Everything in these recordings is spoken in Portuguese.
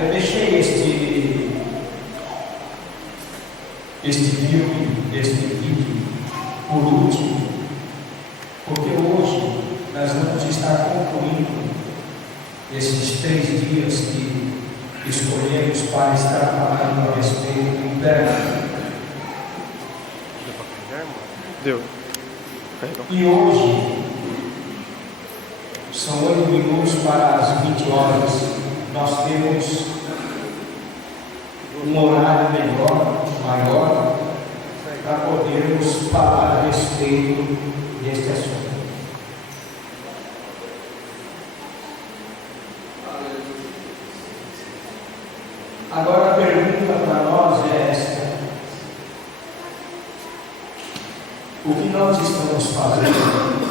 Eu deixei este vídeo por último, porque hoje nós vamos estar concluindo esses 3 dias que escolhemos para estar falando a respeito do inferno. Deu. E hoje são 8 minutos para as 20 horas. Nós temos um horário maior, para podermos falar a respeito deste assunto. Agora a pergunta para nós é esta: o que nós estamos fazendo?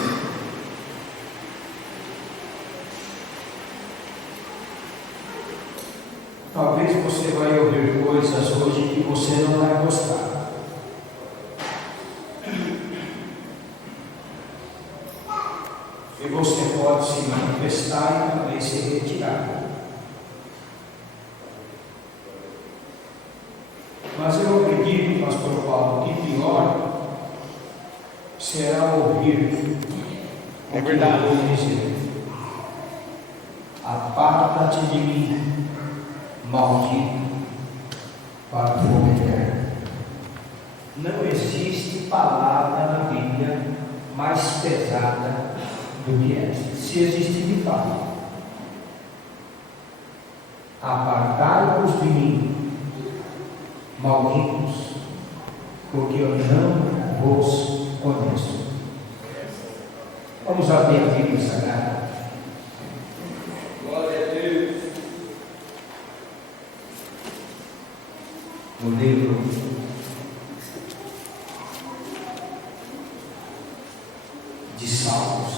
Talvez você vai ouvir coisas hoje que você não vai gostar. E você pode se manifestar e também se retirar. Mas eu acredito, pastor Paulo, que pior será ouvir o que eu vou dizer. Aparta-te de mim, maldito, para o fogo eterno. Não existe palavra na Bíblia mais pesada do que essa, se existir de fato. Apartai-vos de mim, malditos, porque eu não vos conheço. Vamos abrir a Bíblia Sagrada. Glória a Deus. No livro de Salmos,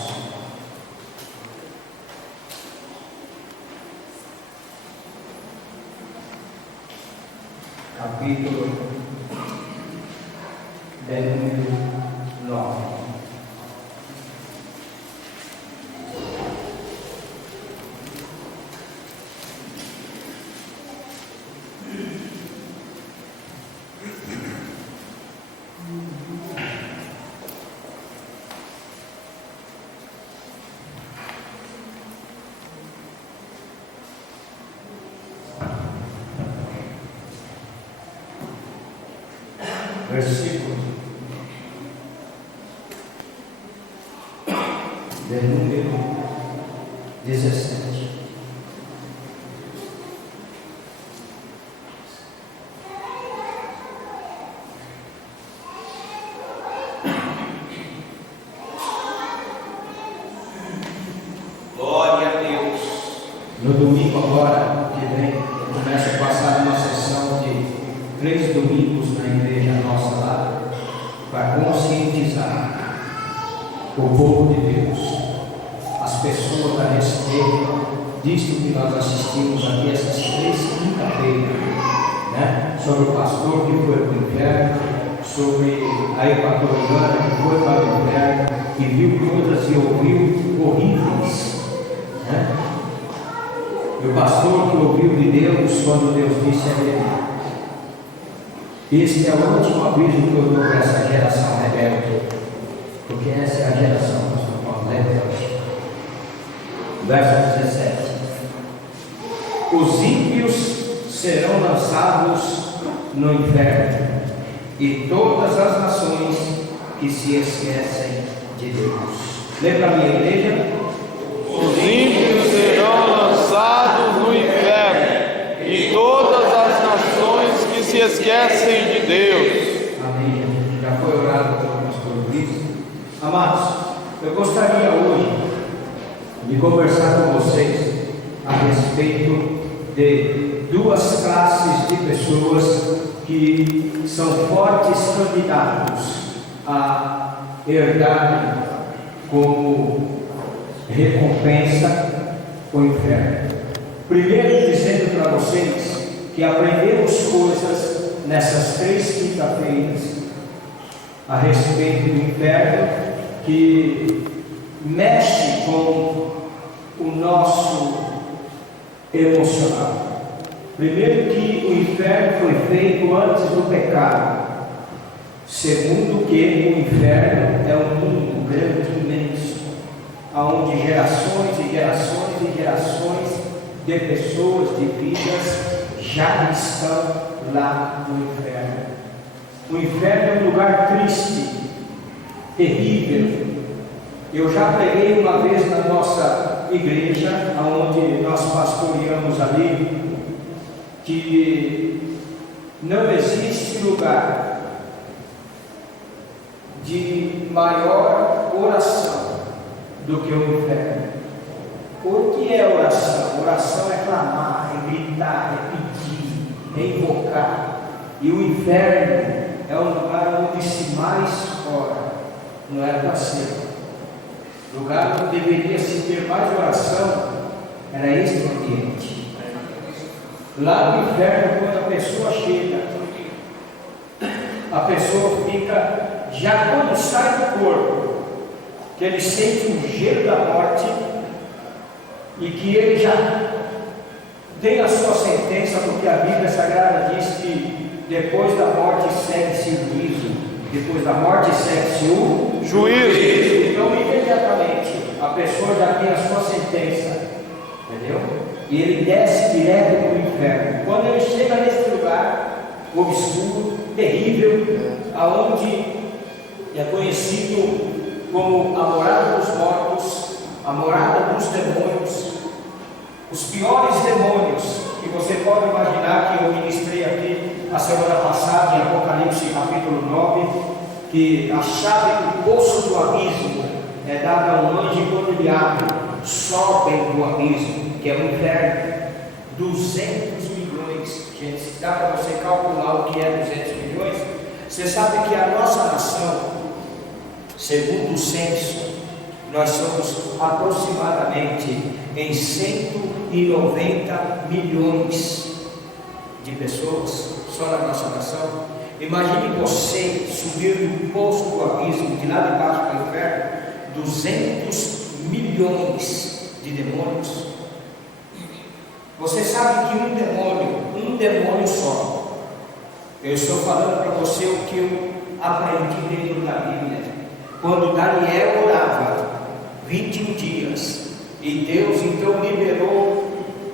capítulo número 9. Versículo de número 17. Glória a Deus. No domingo agora que vem, eu começo a passar uma sessão de 3 domingos na igreja nossa lá, para conscientizar o povo de Deus, as pessoas a respeito disso que nós assistimos aqui, essas 3 quinta-feiras, né? Sobre o pastor que foi para o inferno, sobre a equatoriana que foi para o inferno e viu coisas e ouviu horríveis, né? E o pastor que ouviu de Deus quando Deus disse a ele: este é o último aviso que eu dou para essa geração rebelde, porque essa é a geração que nós estamos rebelde. Verso 17: os ímpios serão lançados no inferno, e todas as nações que se esquecem de Deus. Lê para a minha igreja: os ímpios serão lançados no inferno, e todas as nações que se esquecem de Deus. Amém. Já foi orado pelo pastor Luiz. Amados, eu gostaria hoje de conversar com vocês a respeito de 2 classes de pessoas que são fortes candidatos a herdarem como recompensa o inferno. Primeiro, dizendo para vocês que aprendemos coisas nessas 3 quinta-feiras a respeito do inferno que mexe com o nosso emocional. Primeiro, que o inferno foi feito antes do pecado. Segundo, que o inferno é um mundo grande, imenso, onde gerações e gerações e gerações de pessoas, de vidas, já estão lá no inferno. O inferno é um lugar triste, terrível. Eu já preguei uma vez na nossa igreja, onde nós pastoreamos ali, que não existe lugar de maior oração do que o inferno. O que é oração? Oração é clamar, é gritar, é pedir, é invocar. E o inferno é um lugar onde se mais ora, não é para ser. O lugar onde deveria se ter mais oração era este ambiente. Lá no inferno, quando a pessoa chega, a pessoa fica, já quando sai do corpo, que ele sente o gelo da morte e que ele já tem a sua sentença, porque a Bíblia Sagrada diz que depois da morte segue-se o juízo, depois da morte segue-se o juízo. Então, imediatamente, a pessoa já tem a sua sentença, entendeu? E ele desce direto para o inferno. Quando ele chega nesse lugar obscuro, terrível, aonde é conhecido como a morada dos mortos, a morada dos demônios, os piores demônios que você pode imaginar, que eu ministrei aqui a semana passada em Apocalipse capítulo 9, que a chave do poço do abismo é dada a um anjo, e quando ele abre, sobem do abismo, que é o inferno. 200 milhões, gente, dá para você calcular o que é 200 milhões? Você sabe que a nossa nação, segundo o censo, nós somos aproximadamente em 190 milhões de pessoas, só na nossa nação. Imagine você subir do poço do abismo, de lá de baixo para o inferno, 200 milhões de demônios. Você sabe que um demônio só. Eu estou falando para você o que eu aprendi dentro da Bíblia. Quando Daniel orava 21 dias, e Deus então liberou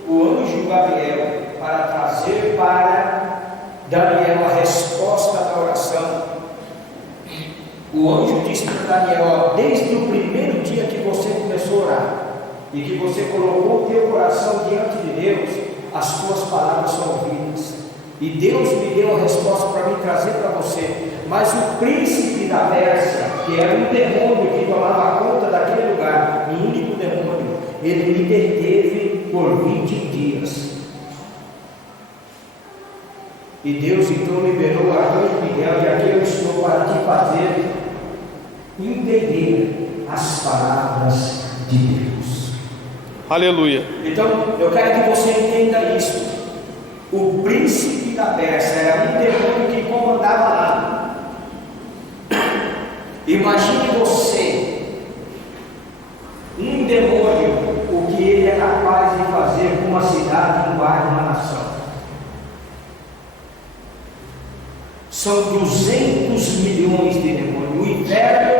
o anjo Gabriel para trazer para Daniel a resposta da oração. O anjo disse para Daniel: desde o primeiro dia que você começou a orar e que você colocou o teu coração diante de Deus, as tuas palavras são ouvidas. E Deus me deu a resposta para me trazer para você. Mas o príncipe da Pérsia, que era um demônio que tomava conta daquele lugar, um único demônio, ele me deteve por 20 dias. E Deus então liberou o arcanjo Miguel, e aqui eu estou para te fazer entender as palavras de Deus. Aleluia. Então, eu quero que você entenda isso. O príncipe da Pérsia era um demônio que comandava lá. Imagine você, um demônio, o que ele é capaz de fazer com uma cidade, um bairro, uma nação. São 200 milhões de demônios. O inferno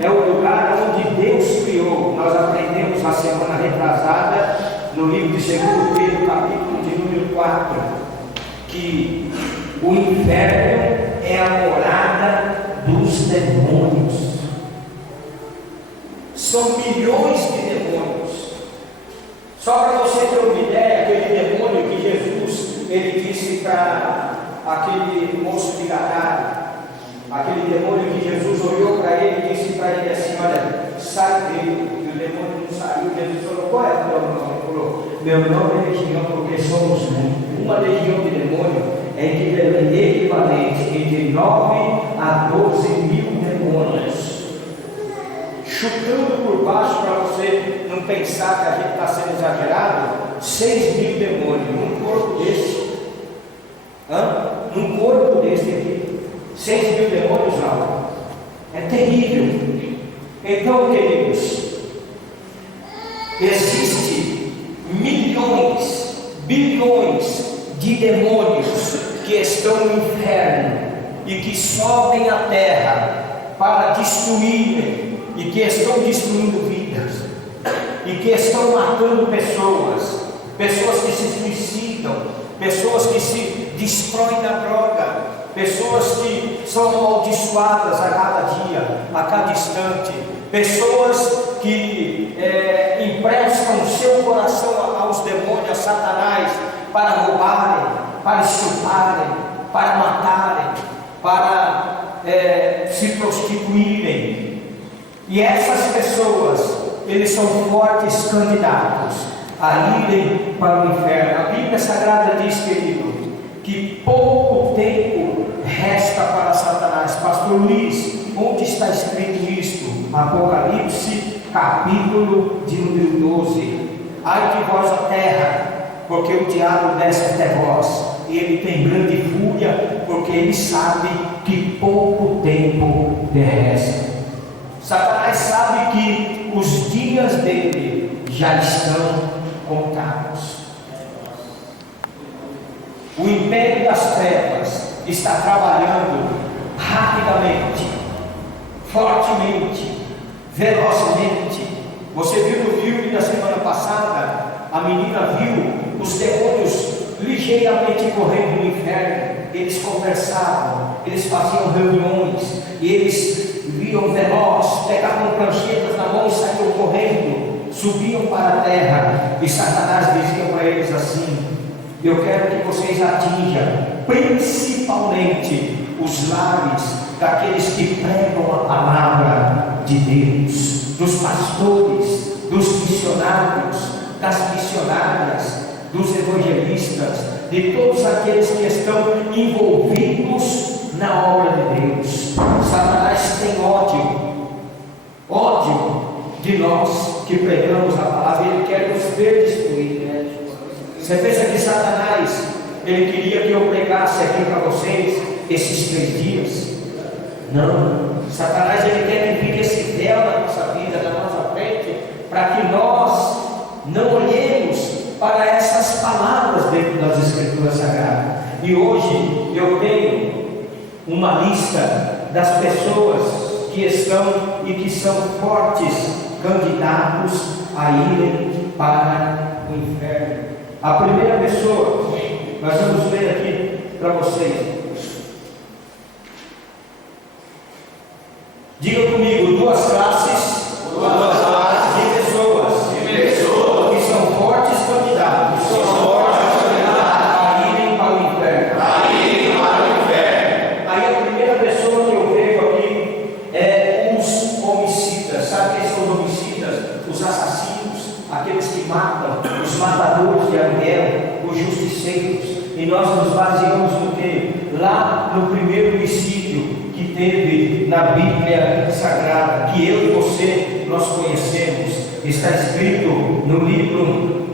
é o lugar onde Deus criou. Nós aprendemos na semana retrasada, no livro de 2 Pedro, capítulo de número 4, que o inferno é a morada dos demônios. São milhões de demônios. Só para você ter uma ideia, aquele demônio que Jesus ele disse para aquele moço de Gadara, aquele demônio que Jesus olhou para ele e disse para ele assim: olha, sai dele. E o demônio não saiu. Jesus falou: qual é o teu nome? Ele falou: meu nome é legião, porque somos muitos. Uma legião de demônio é equivalente entre 9 a 12 mil demônios. Chutando por baixo, para você não pensar que a gente está sendo exagerado, 6 mil demônios num corpo desse. Num corpo desse aqui, 6 mil demônios, não. É terrível. Então, queridos, existe milhões bilhões de demônios que estão no inferno e que sobem à terra para destruírem, e que estão destruindo vidas, e que estão matando pessoas que se suicidam, pessoas que se destroem na droga, pessoas que são amaldiçoadas a cada dia, a cada instante, pessoas que emprestam o seu coração aos demônios, a Satanás, para roubarem, para estuparem, para matarem, para se prostituírem. E essas pessoas, eles são fortes candidatos a irem para o inferno. A Bíblia Sagrada diz, querido, que pouco tempo resta para Satanás. Pastor Luiz, onde está escrito isto? Apocalipse, capítulo de número 12. Ai de vós a terra, porque o diabo desce até vós, e ele tem grande fúria, porque ele sabe que pouco tempo lhe resta. Satanás sabe que os dias dele já estão contados. O império das trevas está trabalhando rapidamente, fortemente, velozmente. Você viu no filme da semana passada, a menina viu os demônios ligeiramente correndo no inferno. Eles conversavam, eles faziam reuniões, e eles viam veloz, pegavam pranchetas na mão e saíam correndo, subiam para a terra, e Satanás dizia para eles assim: eu quero que vocês atinjam principalmente os lares daqueles que pregam a palavra de Deus, dos pastores, dos missionários, das missionárias, dos evangelistas, de todos aqueles que estão envolvidos na obra de Deus. Satanás tem ódio de nós que pregamos a palavra. Ele quer nos ver destruir. Você pensa que Satanás, ele queria que eu pregasse aqui para vocês esses 3 dias? Não. Satanás, ele quer que fique esse véu na nossa vida, na nossa frente, para que nós não olhemos para essas palavras dentro das Escrituras Sagradas. E hoje eu tenho uma lista das pessoas que estão e que são fortes candidatos a irem para o inferno. A primeira pessoa, nós vamos ver aqui para vocês. Diga comigo, 2 classes de pessoas que são fortes candidatos a irem para o inferno. Aí a primeira pessoa que eu vejo aqui é os homicidas. Sabe quem são os homicidas? Os assassinos, aqueles que matam, os matadores de aluguel, os justiceiros. E nós nos baseamos no que? Lá no primeiro homicídio que teve na Bíblia Sagrada, que eu e você nós conhecemos. Está escrito no livro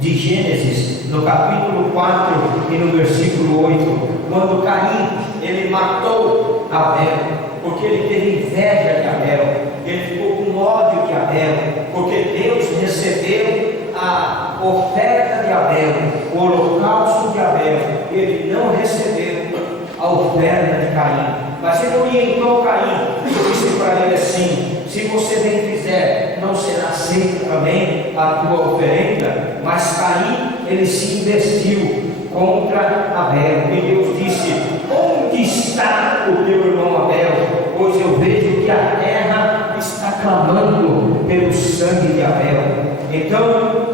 de Gênesis, no capítulo 4 e no versículo 8, quando Caim, ele matou Abel, porque ele teve inveja de Abel, ele ficou com ódio de Abel, porque Deus recebeu a oferta de Abel, o holocausto de Abel. Ele não recebeu a oferta de Caim. Mas ele orientou Caim, disse para ele assim: se você bem fizer, não será aceita também a tua oferenda. Mas Caim, ele se investiu contra Abel, e Deus disse: onde está o teu irmão Abel? Pois eu vejo que a terra está clamando pelo sangue de Abel. Então,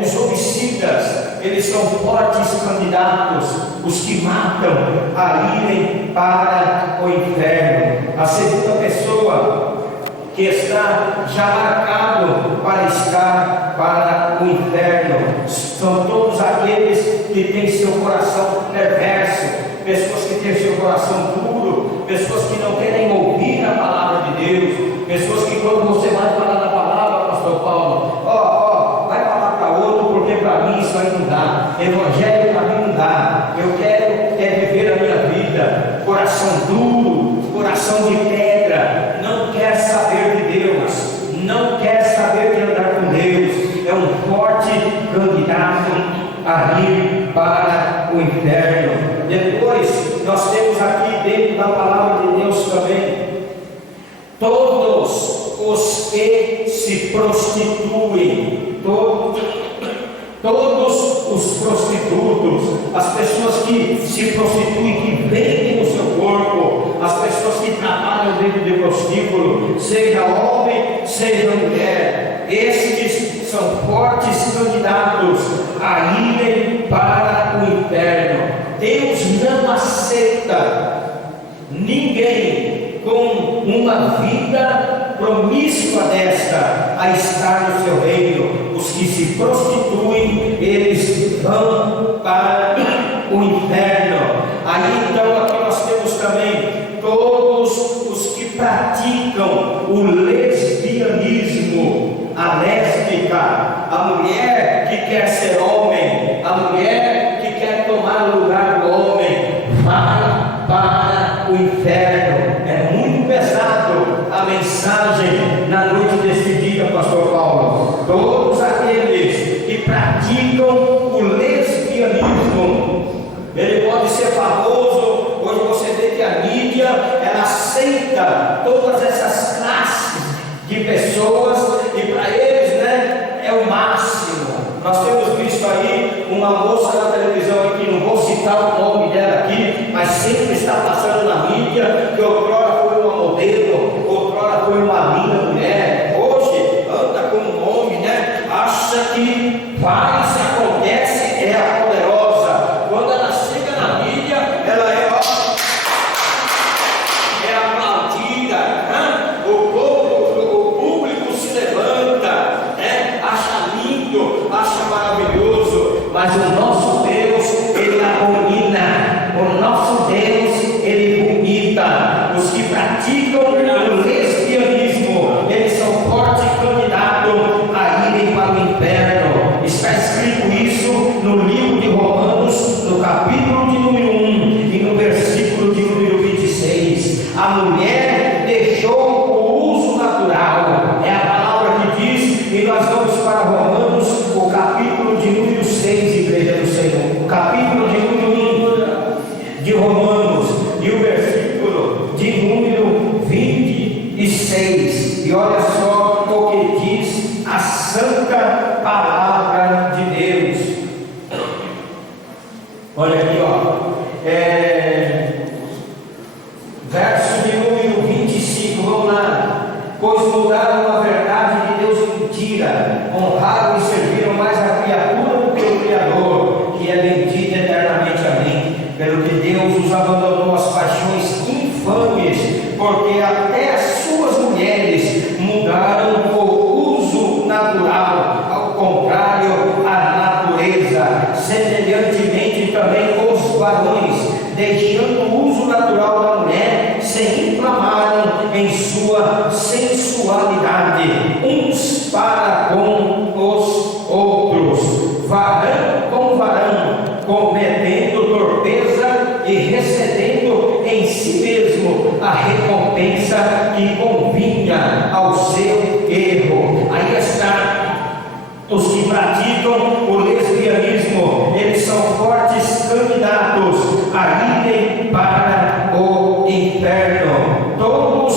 os homicidas, eles são fortes candidatos, os que matam, a irem para o inferno. A segunda pessoa que está já marcado para estar para o inferno são todos aqueles que têm seu coração perverso, pessoas que têm seu coração duro, pessoas que não querem ouvir a palavra de Deus, pessoas que quando você vai falar da palavra, pastor Paulo, vai falar para outro, porque para mim isso aí não dá, evangelho para mim não dá, eu quero viver a minha vida, coração duro, coração de pedra, não quer saber de Deus, não quer saber de andar com Deus, é um forte candidato a ir para o inferno. Depois, nós temos aqui dentro da palavra de Deus também, todos os que se prostituem, todos os prostitutos, as pessoas que se prostituem, que vendem o seu corpo, as pessoas que trabalham dentro de prostíbulo, seja homem, seja mulher, estes são fortes candidatos a irem para o inferno. Deus não aceita ninguém com uma vida promíscua desta a estar no seu reino. Os que se prostituem, eles vão para o inferno. Aí então aqui nós temos também todos os que praticam o lesbianismo, a lésbica, a mulher que quer ser homem, a mulher que quer tomar o lugar do homem, vai para o inferno. É muito pesado a mensagem na noite deste dia, pastor Paulo. Todos aqueles que praticam o lesbianismo, ele pode ser famoso. Hoje você vê que a mídia, ela aceita todas essas classes de pessoas, e para eles, né, é o máximo. Nós temos visto aí uma moça na televisão aqui, não vou citar o nome dela aqui, mas sempre está passando na mídia, que outrora foi uma modelo, outrora foi uma linda mulher, hoje anda como um homem, né? Acha que faz, acontece, é a poderosa. Quando ela chega na mídia, ela é aplaudida, né? O público se levanta, né? Acha lindo, acha maravilhoso, mas o nosso Deus, ele abomina. O nosso Deus, ele vomita. Os que praticam o lesbianismo, eles são fortes candidatos a irem para o inferno. Está escrito isso no livro de Romanos, no capítulo de número 1 e no versículo de número 26. A mulher deixou o uso natural, é a palavra que diz, e nós vamos para Romanos, o capítulo de número 6, igreja do Senhor, o capítulo de número 1 de Romanos, e o versículo de número 26, e olha só o que diz a santa palavra de Deus. Olha aqui, verso de número 25, vamos lá. Pois mudaram a verdade de Deus em mentira, honraram e serviram mais a criatura do que o Criador, que é bendito eternamente. Amém. Pelo que Deus os abandonou às paixões infames, porque até as suas mulheres mudaram o uso natural, ao contrário à natureza. Semelhantemente também os varões, deixando o uso natural da mulher, se inflamaram em sua sensualidade, uns para com os outros, varão com varão, cometendo torpeza e recebendo em si mesmo a recompensa que convinha ao seu erro. Aí está. Os que praticam o lesbianismo, eles são fortes candidatos a irem para o inferno. Todos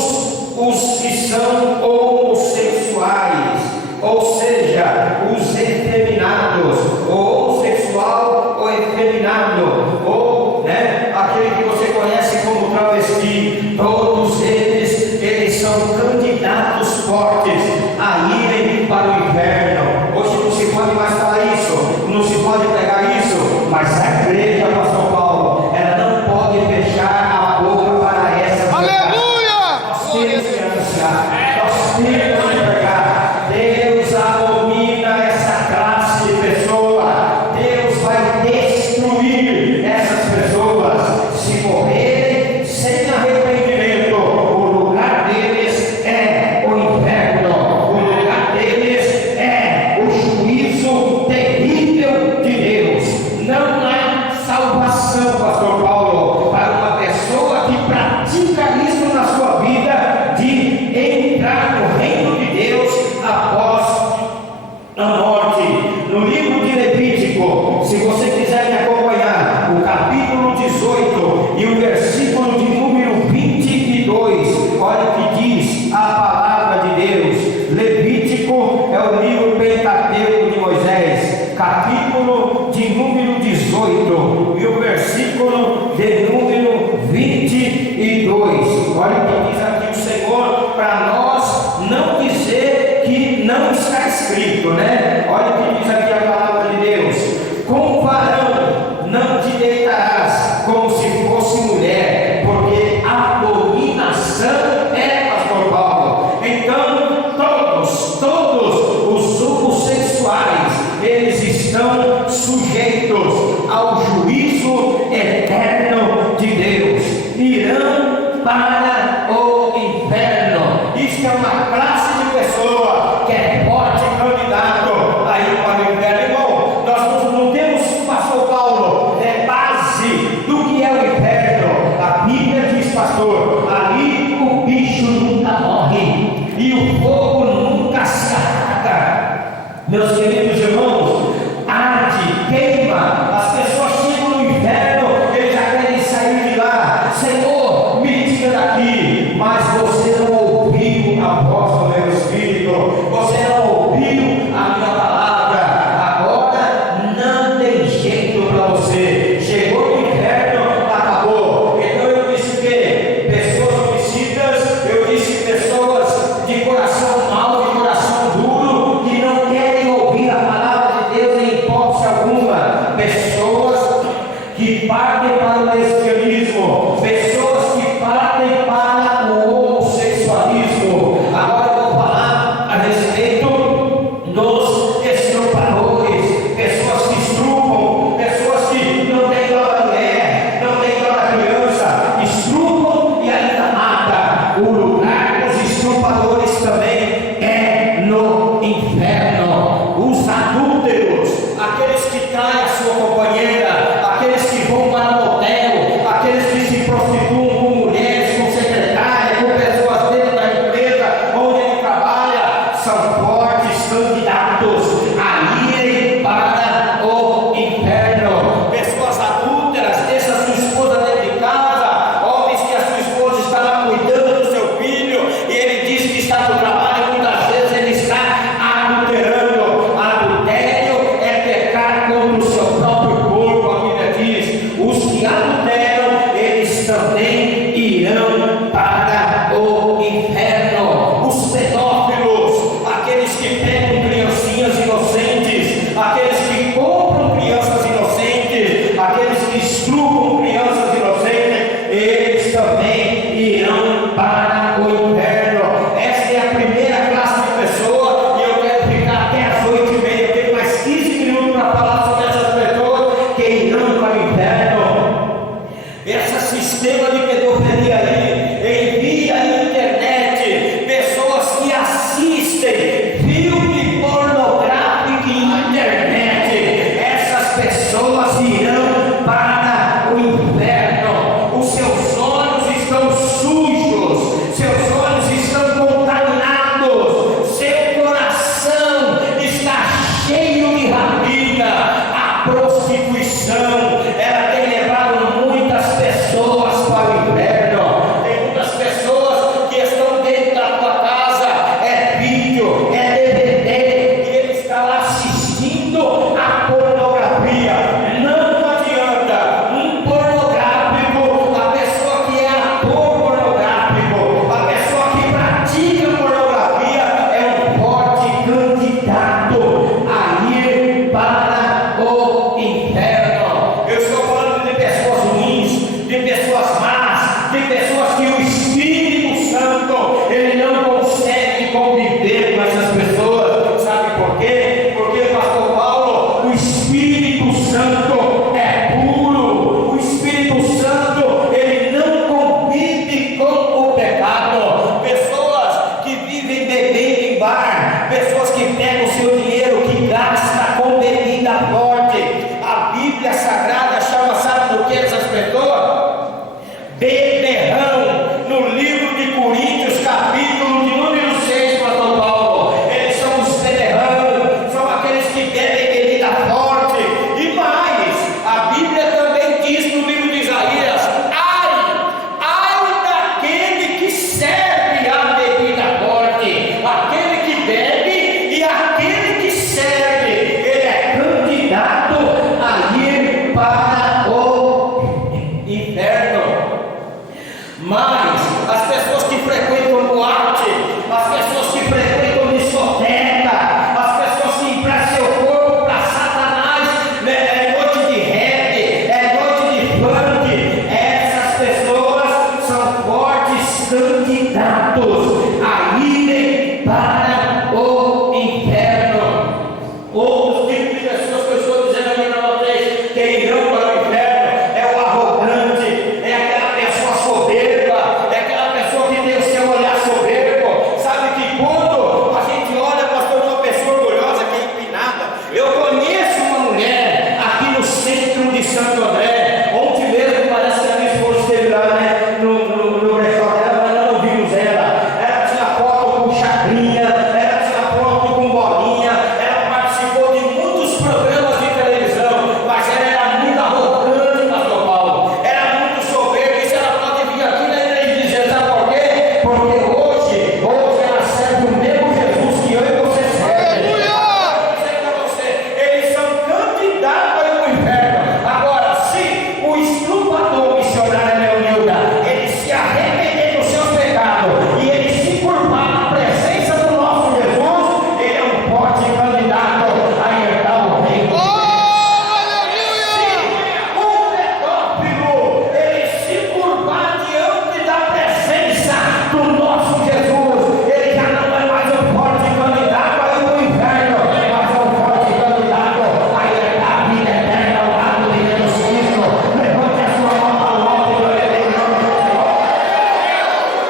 os que são homossexuais, ou seja, os efeminados, ou homossexual ou efeminado, ou, né, aquele que você conhece como travesti, todos eles são candidatos fortes a irem para o inferno. Hoje não se pode mais falar isso, não se pode pregar isso, mas a igreja, pastor Paulo, ela não pode fechar a boca para essa. Aleluia! Nós temos que anunciar, nós temos que pregar. Deus abomina essa classe de pessoa. Deus vai destruir essas pessoas se morrerem sem arrependimento. O lugar deles é o inferno. O lugar deles é o juízo terrível de Deus. Não há de número 18 e o versículo de número 22. Olha o que diz aqui o Senhor, para nós não dizer que não está escrito, né? Olha o que diz aqui a palavra de Deus: com varão não te deitarás como se fosse mulher, porque abominação é, pastor Paulo. Então todos os homossexuais, eles estão sujeitos ao juízo eterno de Deus, irão para o inferno. Isto é uma classe de pessoa que é forte candidato a ir para o inferno. Irmão, nós não temos, pastor Paulo, base do que é o inferno. A Bíblia diz, pastor, ali o bicho nunca morre e o fogo nunca se apaga. Meus queridos irmãos, arde, queima, as pessoas chegam no inferno, eles já querem sair de lá. Senhor, me tira daqui. Mas você não ouviu a voz do meu Espírito, você não ouviu a minha palavra. Agora não tem jeito para você. Chegou no inferno, acabou. Então eu disse que pessoas homicidas, eu disse pessoas de coração mau, de coração duro, que não querem ouvir a palavra de Deus em hipótese alguma. Pessoas que partem para o lesbianismo, pessoas que partem para o homossexualismo. Agora eu vou falar a respeito dos estupradores, pessoas que estrupam, pessoas que não têm dó da mulher, não têm dó da criança, estrupam e ainda mata. O lugar dos estrupadores também é no inferno. Os adúlteros, aqueles que traem a sua companheira, aqueles que vão para Santo André. Ontem mesmo parece que a minha esposa esteve lá, né, no brechó dela, mas nós não vimos ela. Ela tinha foto com chacrinha, ela tinha foto com bolinha, ela participou de muitos programas de televisão, mas ela era muito arrogante, pastor Paulo, era muito soberba. E se ela pode vir aqui na igreja e dizer, sabe por quê? Porque hoje ela serve o mesmo Jesus que eu e você serve. Eu vou dizer para você, eles são candidatos ao inferno. Agora, se o estrupador missionário Leonilda, ele se arrepender dos seus pecados e ele se curvar na presença do nosso Jesus, ele é um forte candidato a herdar o reino. Se o pedófilo, ele se curvar diante da presença do nosso Jesus, ele já não é mais um forte candidato a ir para o inferno, mas é um forte candidato a herdar a vida eterna ao lado de Jesus Cristo. Levante a sua mão para o alto e glorifique o nome do Senhor.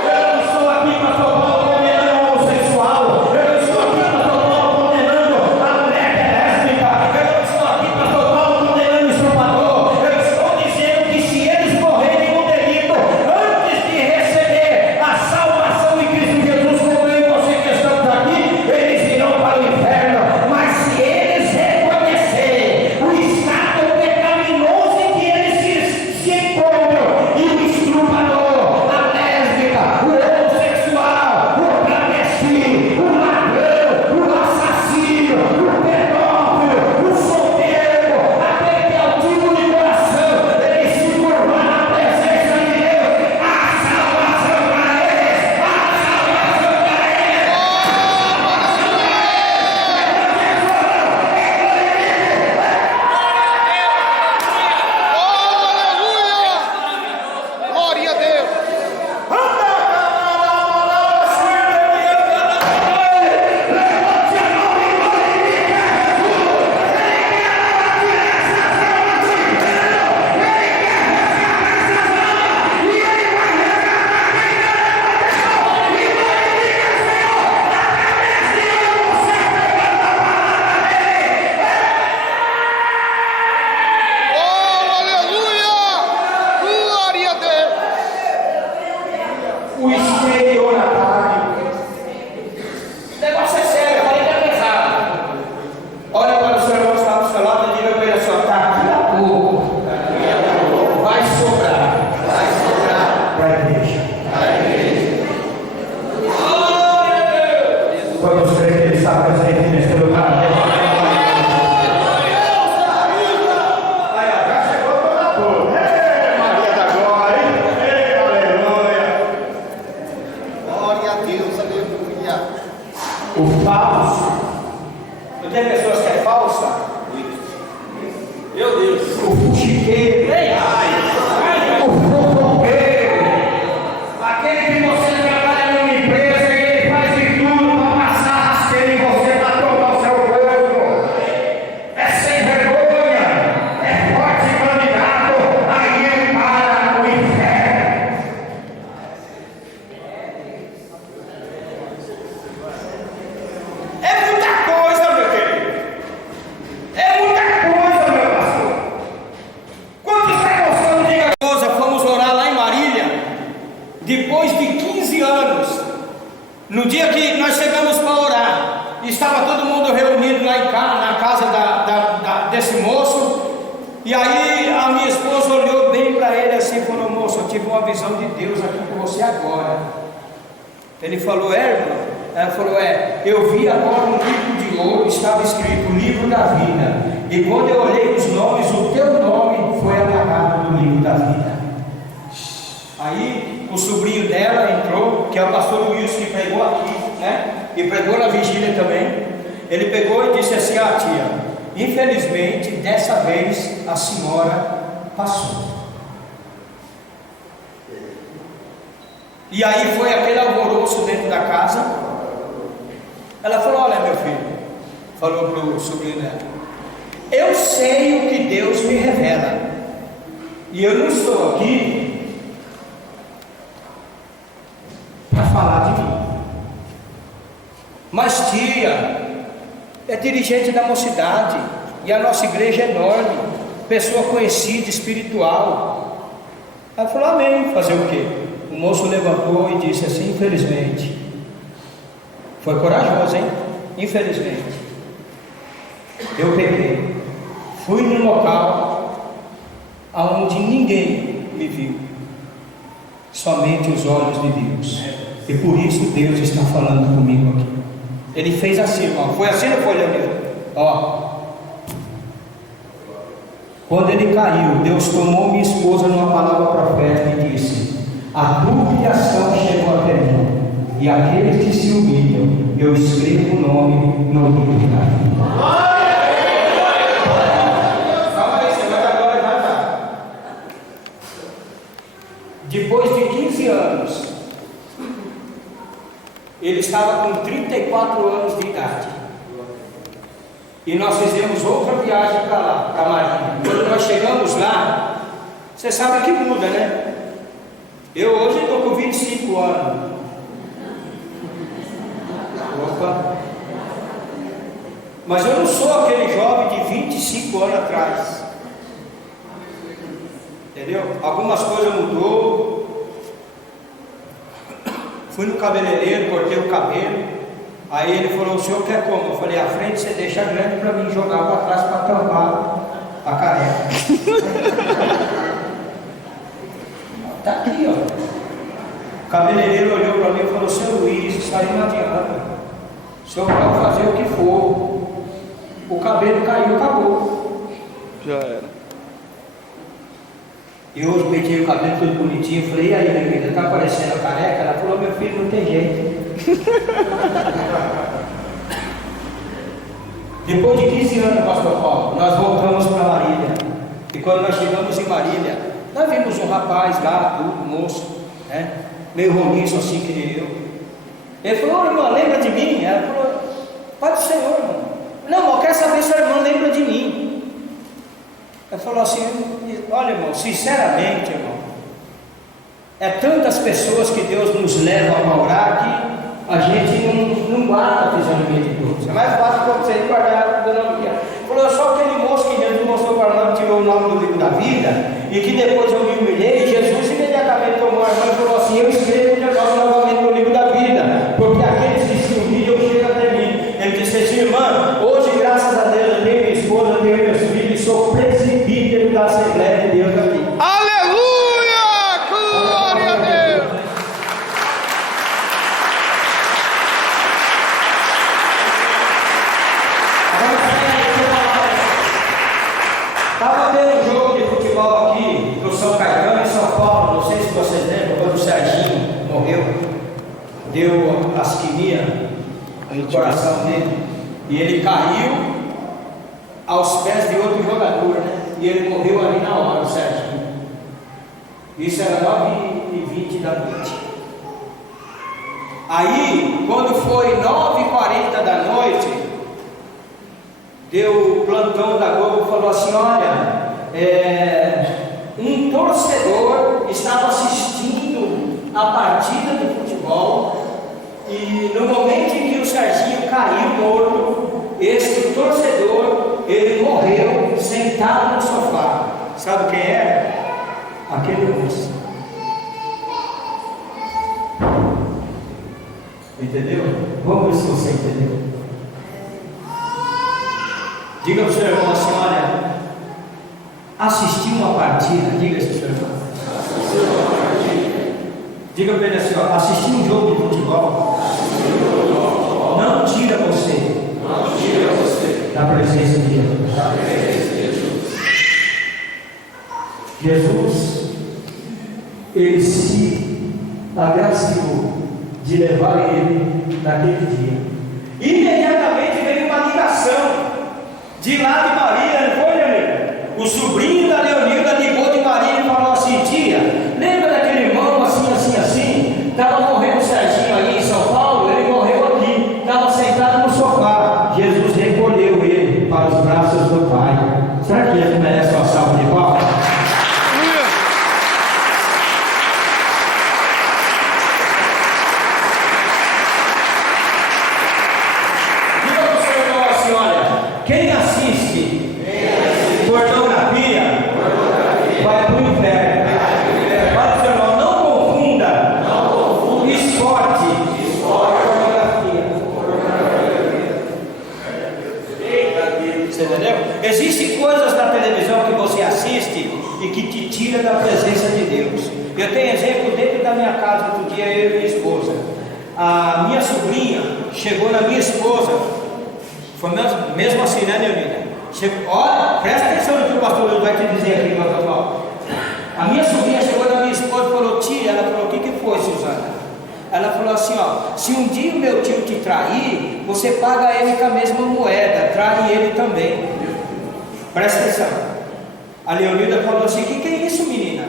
Eu não estou aqui, pastor Paulo, condenando o homossexual. Eu não estou aqui, pastor Paulo, condenando a mulher que é lésbica. Eu não estou aqui, pastor Paulo, condenando o estrupador. Eu estou dizendo que se eles morrerem no delito, antes de receber a salvação em Cristo Jesus, como eu e você que estamos aqui, eles irão para o inferno. Mas se eles reconhecerem o estado pecaminoso em que eles se encontram, e o estrupador, a lésbica, o homossexual, o travesti, o ladrão, o assassino, o pedófilo, o solteiro, aquele que é altivo de coração, ele se curvar na presença de Deus, a salvação para eles, a salvação para eles. Glória a Deus. Oh, aleluia. Glória a Deus. O estelionatário. O negócio é sério, falei que é pesado. Olha para o seu irmão que está do seu lado e diga para ele assim: ó, daqui a pouco vai sobrar para a igreja. Vamos crer que ele está presente neste lugar. Aí, ó, já chegou toda a cor. Maria da glória, hein? Aleluia. Glória a Deus, aleluia. O falso. Não tem pessoas que é falsa? Meu Deus. O fuxiqueiro. O fofoqueiro. Aquele que você trabalha numa empresa e ele faz de tudo para passar rasteiro em você para tomar o seu posto. É sem vergonha. É forte candidato a ir para o inferno. É muita coisa, meu querido. É muita coisa, meu pastor. Quando está gostando de coisa, fomos orar lá em Marília, depois de 15 anos. No dia que nós chegamos para orar, estava todo mundo reunido lá na casa desse moço. E aí a minha esposa olhou bem para ele assim e falou: moço, eu tive uma visão de Deus aqui com você agora. Ele falou: é, irmão? Ela falou: é, eu vi agora um livro de ouro, estava escrito Livro da Vida. E quando eu olhei os nomes, o teu nome foi apagado no livro da vida. Aí o sobrinho dela entrou, que é o pastor Wilson, que pregou aqui, né? E pregou na vigília também. Ele pegou e disse assim: ah, tia, infelizmente dessa vez a senhora passou. E aí foi aquele alvoroço dentro da casa. Ela falou: olha, meu filho, falou para o sobrinho dela, eu sei o que Deus me revela, e eu não estou aqui para falar de mim, mas tia é dirigente da mocidade e a nossa igreja é enorme, pessoa conhecida, espiritual. Ela falou, amém, fazer o quê? O moço levantou e disse assim, infelizmente. Foi corajoso, hein? Infelizmente. Eu peguei. Fui num local onde ninguém me viu. Somente os olhos de Deus. E por isso Deus está falando comigo aqui. Ele fez assim, ó. Foi assim ou foi, Leonel? Ó. Quando ele caiu, Deus tomou minha esposa numa palavra profética e disse: a tua humilhação chegou até mim, e aqueles que se humilham, eu escrevo o nome no livro da vida. Depois de 15 anos, ele estava com 34 anos de idade. E nós fizemos outra viagem para lá, para Marília. Quando nós chegamos lá, você sabe que muda, né? Eu hoje estou com 25 anos. Opa! Mas eu não sou aquele jovem de 25 anos atrás. Entendeu? Algumas coisas mudou. Fui no cabeleireiro, cortei o cabelo. Aí ele falou, o senhor quer como? Eu falei, a frente você deixa grande para mim jogar para trás para tampar a careca. Tá aqui, ó. O cabeleireiro olhou para mim e falou, seu Luiz, isso aí não adianta. O senhor pode fazer o que for. O cabelo caiu, acabou. Já era. E hoje peguei o cabelo todo bonitinho. Falei, e aí, minha vida, tá aparecendo a careca? Ela falou, meu filho, não tem jeito. Depois de 15 anos, pastor Paulo, nós voltamos para Marília. E quando nós chegamos em Marília, nós vimos um rapaz lá, um moço, né? Meio roliço assim que nem eu. Ele falou, irmã, lembra de mim? Ela falou, Pai do Senhor, irmão. Não, eu quero saber se a irmã lembra de mim. Ela falou assim, olha, irmão, sinceramente, irmão, é tantas pessoas que Deus nos leva a orar que a gente não guarda a fisionomia de todos. É mais fácil para você guardar a fisionomia. Falou, só aquele moço que Jesus mostrou para nós, tirou o nome do livro da vida, e que depois eu me humilhei, e Jesus imediatamente tomou a mão e falou assim, eu escrevo o nome novamente no livro da vida, porque aqueles que se humilham chegam até mim. Ele disse assim, irmã, hoje graças a Deus eu tenho minha esposa, eu tenho meus filhos, sou presbítero da Assembleia de Deus aqui. Aleluia! Glória a Deus! Estava tendo um jogo de futebol aqui no São Caetano, em São Paulo, não sei se vocês lembram, quando o Serginho morreu, deu asquimia no coração dele, e ele caiu aos pés de outro jogador, né? E ele morreu ali na hora, o Serginho. Isso era 9h20 da noite. Aí, quando foi 9h40 da noite, deu o plantão da Globo e falou assim, olha, um torcedor estava assistindo a partida de futebol e no momento em que o Serginho caiu morto, esse torcedor, ele morreu sentado no sofá. Sabe quem era? Aquele moço. Entendeu? Vamos ver se você entendeu. Diga para o seu irmão assim, olha, assistir uma partida, diga isso para o seu irmão. Diga para ele assim, ó, assistir um jogo de futebol não tira você da presença de Jesus. Jesus, ele se agraciou de levar ele naquele dia. Imediatamente veio uma ligação de lá de Marília, não foi, Leonilda? O sobrinho da Leonilda ligou de Marília e falou assim, tia, lembra daquele irmão assim, assim, assim? Estava morrendo o Serginho aí em São Paulo, ele morreu aqui, estava sentado no sofá. Jesus recolheu ele para os braços do Pai. Será que ele merece uma salva de palmas? Diga para o seu irmão assim, olha, quem assiste pornografia e que te tira da presença de Deus. Eu tenho exemplo dentro da minha casa. Outro dia eu e minha esposa, a minha sobrinha chegou na minha esposa, foi mesmo assim, né, Neolina? Olha, presta atenção no que o pastor Luiz vai te dizer aqui, pastor Paulo. A minha sobrinha chegou na minha esposa e falou: tia, ela falou: o que foi, Suzana? Ela falou assim: ó, se um dia o meu tio te trair, você paga ele com a mesma moeda, trai ele também. Presta atenção. A Leonilda falou assim: o que é isso, menina?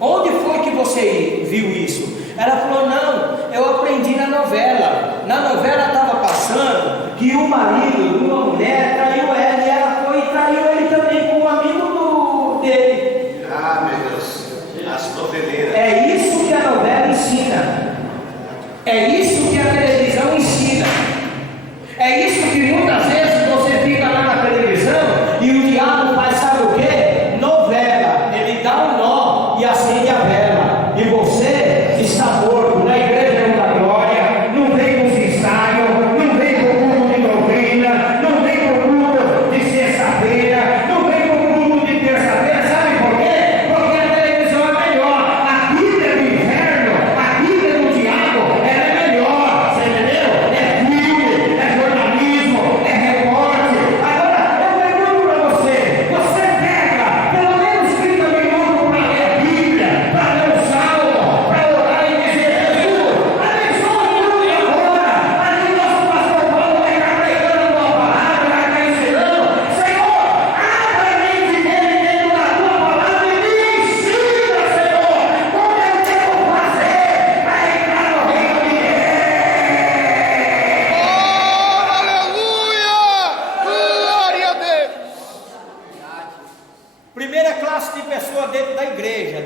Onde foi que você viu isso? Ela falou: não, eu aprendi na novela. Na novela estava passando que o marido de uma mulher traiu ela, e ela foi e traiu ele também com um amigo dele. Ah, meu Deus, as noveleiras. É isso que a novela ensina. É isso que a televisão ensina. É isso que muitas vezes você fica lá na televisão e o diabo faz, sabe o quê? Novela. Ele dá um nó e acende a vela. E você está morto. Na igreja é uma glória. Não vem com os ensaios, não vem com o culto de doutrina, não vem com o culto de sexta-feira, não vem com o culto de terça-feira. Sabe por quê? Porque a televisão é melhor. A Bíblia do inferno, a Bíblia do diabo, ela é melhor. Você entendeu? É filme, é jornalismo, é repórter. Agora, eu pergunto para você: você pega pelo menos 30 minutos para ler a Bíblia, para ler o Salmo, para orar e dizer: Jesus, abençoa o mundo agora. Ali nosso pastor Paulo vai estar pregando a tua palavra, vai estar ensinando. Senhor, abra a mente dele dentro da tua palavra e me ensina, Senhor, como eu devo fazer para entrar no reino de Deus. Oh, aleluia! Glória a Deus! Primeira classe de pessoa dentro da igreja,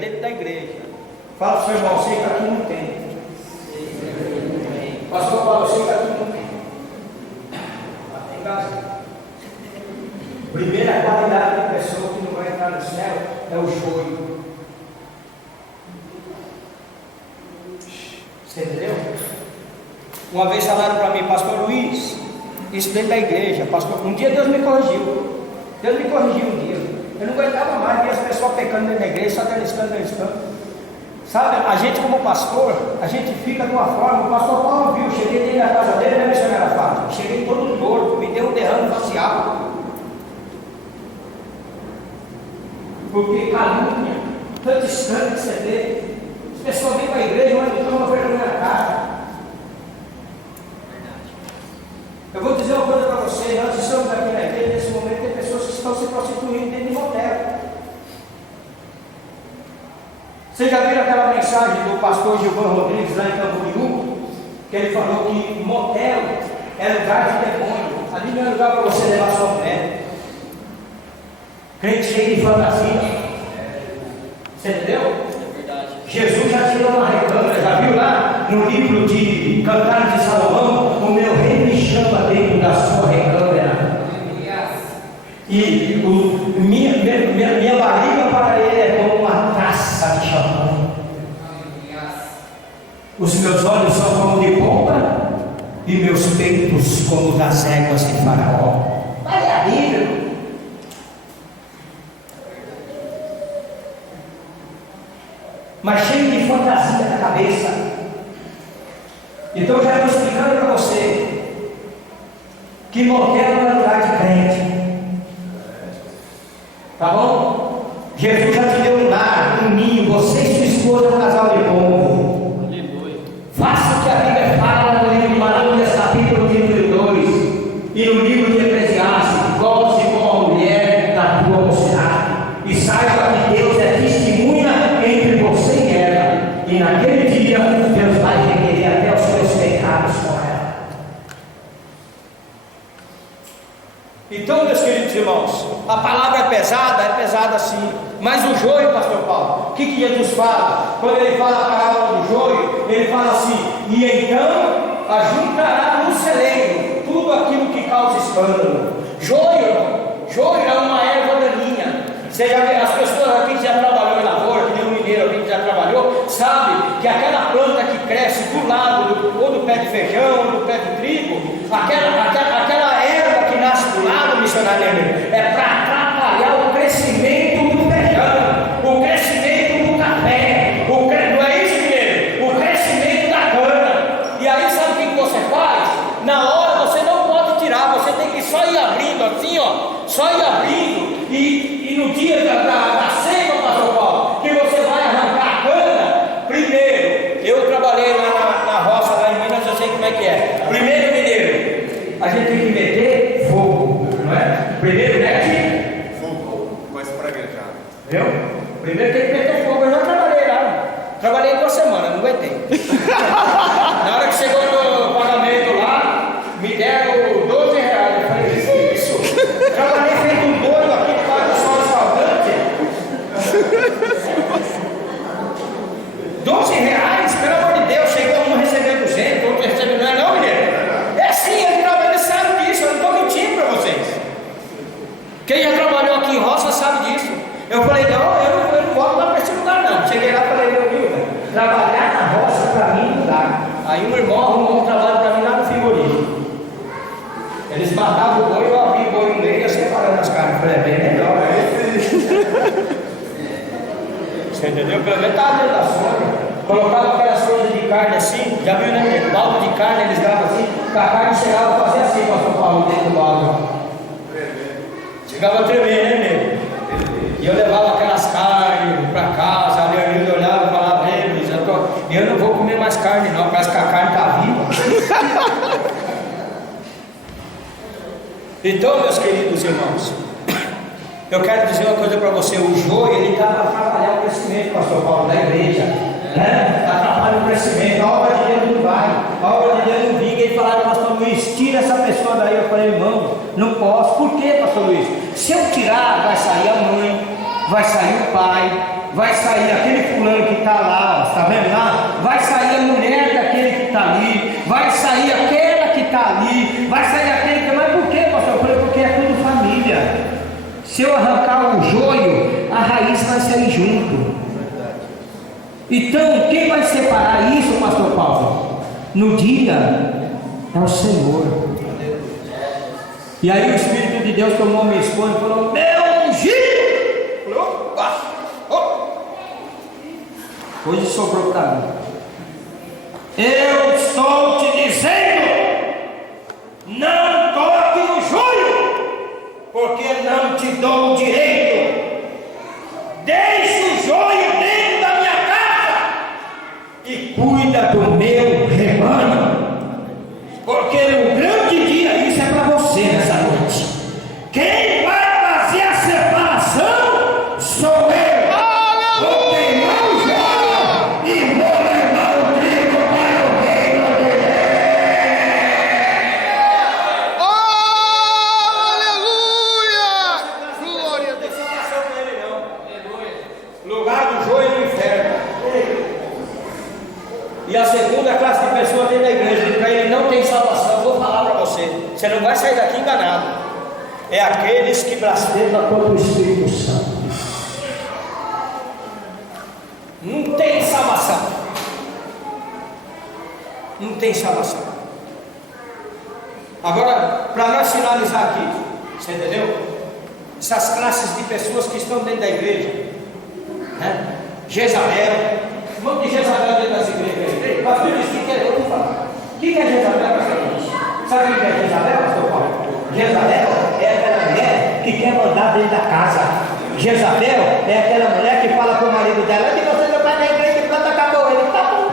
Fala para o seu irmão: sei que aqui não tem. Pastor Paulo, sei que aqui não tem. Tem casa. Primeira qualidade de pessoa que não vai entrar no céu é o joio. Você entendeu? Uma vez falaram para mim: pastor Luiz, isso dentro da igreja, pastor. Um dia Deus me corrigiu. Um dia. Eu não aguentava mais ver as pessoas pecando dentro da igreja, só dando. Sabe, a gente como pastor, a gente fica de uma forma. O pastor Paulo viu, cheguei dentro da casa dele, né, missionária Fátima? Cheguei todo torto, me deu um derrame facial. Porque calúnia, tanto estranho que você vê. As pessoas vêm para a igreja, mas não tomam vergonha na cara. Eu vou dizer uma coisa para vocês: nós estamos aqui na igreja, nesse momento tem pessoas que estão se prostituindo dentro de motel. Vocês já viram aquela mensagem do pastor Gilvan Rodrigues lá em Camboriú? Que ele falou que motel é lugar de demônio. Ali não é lugar para você levar sua mulher. Crente cheio de fantasia. Você entendeu? Jesus já tirou uma recâmara, já viu lá no livro de Cantares de Salomão: o meu rei me chama dentro da sua recâmara. E minha barriga para ele é como uma taça de champanhe. Os meus olhos são como de pomba e meus peitos como das éguas de Faraó. Olha a Bíblia. Mas cheio de fantasia na cabeça. Então eu já estou explicando para você que motel não é lugar de crente. Tá bom? Jesus já te deu um lar, um ninho. Você e sua esposa é um casal de povo. Aleluia. Faça o que a Bíblia fala no livro de Malaquias, capítulo 32, e no livro de Eclesiastes: goze como a mulher da tua mocidade, e saiba que Deus é testemunha entre você e ela, e naquele dia Deus vai requerer até os seus pecados com ela. Então, meus queridos irmãos, a palavra é pesada sim, mas o joio, pastor Paulo, o que Jesus fala? Quando ele fala a parábola do joio, ele fala assim: e então ajuntará no celeiro tudo aquilo que causa escândalo. Joio é uma erva daninha. Você já vê, as pessoas aqui que já trabalhou em lavoura, que nem o mineiro aqui que já trabalhou, sabe que aquela planta que cresce do lado ou do pé de feijão, ou do pé de trigo, aquela erva que nasce do lado, missionário, é para atrapalhar o crescimento do feijão. O Primeiro tem que meter fogo, eu já trabalhei lá. Trabalhei 2 semanas, não aguentei. Na hora que chegou no pagamento lá, me deram R$12. Eu falei, que é isso? Trabalhei feito um doido aqui por causa do sol escaldante. R$12, pelo amor de Deus, chegou um recebendo 200, outro recebendo, não é não, menino? É sim, ele sabe disso, eu não estou mentindo para vocês. Quem já trabalhou aqui em roça sabe disso. Eu falei, não, eu não volto lá para esse lugar não. Cheguei lá e falei, meu Deus, trabalhar na roça para mim não dá. Aí um irmão arrumou um trabalho para mim lá no frigorífico. Eles matavam o boi, eu abri o boi no meio e ia separando as carnes. Eu falei, é bem melhor, né? Você entendeu? Pelo menos estava dentro da sombra. Colocava aquelas coisas de carne assim, já viu, né? Balde de carne, eles davam assim, que a carne chegava a fazer assim, pastor Paulo, dentro do balde. Chegava a tremer, né, nego? E eu levava aquelas carnes para casa, a minha amiga olhava e falava, eu não vou comer mais carne não, parece que a carne está viva. Então, meus queridos irmãos, eu quero dizer uma coisa para você, o joio, ele está para atrapalhar o crescimento, pastor Paulo, da igreja, né? Atrapalha o crescimento, a obra de Deus não vai, a obra de Deus não vinga. Ele falaram, pastor Luiz, tira essa pessoa daí. Eu falei, irmão, não posso. Por quê, pastor Luiz? Se eu tirar, vai sair a mãe, vai sair o pai, vai sair aquele fulano que está lá, está vendo lá? Vai sair a mulher daquele que está ali, vai sair aquela que está ali, vai sair aquele que... Mas por quê, pastor? Eu falei, porque é tudo família. Se eu arrancar o joio, a raiz vai sair junto. Então, quem vai separar isso, pastor Paulo? No dia, é o Senhor. E aí o Espírito de Deus tomou minha esposa e falou, meu ungido! Falou, opa! Hoje sobrou para mim. Eu estou te dizendo, não toque no joio, porque não te dou o direito. Deixa o joio dentro da minha casa e cuida do meu rebanho, porque no grande dia, isso é para você nessa noite, quem vai fazer a separação sou eu. Vou queimar o joio e vou levar o trigo para o reino de Deus. Aleluia! Glória a Deus. Lugar do joio no inferno. E a segunda classe de pessoas dentro da igreja, para ele não tem salvação, vou falar para você, você não vai sair daqui enganado. É aqueles que blasfemam contra o Espírito Santo. Não tem salvação. Não tem salvação. Agora, para nós finalizar aqui, você entendeu? Essas classes de pessoas que estão dentro da igreja, né? Jezabel, um monte de Jezabel dentro das igrejas. Pastor, isso que é outro falar. O que é Jezabel, pastor? Sabe o que é Jezabel, pastor Paulo? Jezabel é aquela mulher que quer mandar dentro da casa. Jezabel é aquela mulher que fala para o marido dela, que você não vai na igreja quando acabou. Ele tá bom.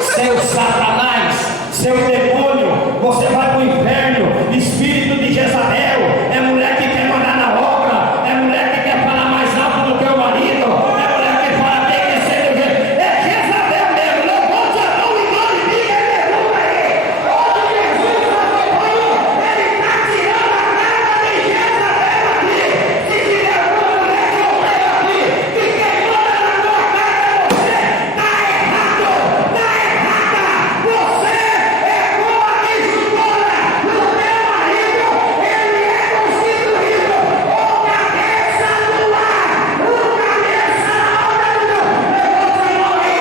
Seu Satanás, seu demônio, você vai para o inferno. Espírito de Jezabel é mulher que quer mandar na obra, é mulher que quer falar mais alto do que o marido, é mulher que fala tem que ser do jeito. É Jezabel mesmo. Levante a mão e glorifica Jesus aí. Onde Jesus acompanhou, ele está tirando a raiva de Jezabel aqui. Se tiver alguma mulher que eu pego aqui, que quem manda na tua casa é você, está errado, está errada. Você é como a injuntora do teu marido, ele é constituído o cabeça do lar, o cabeça da obra de Deus. Levanta a mão aí,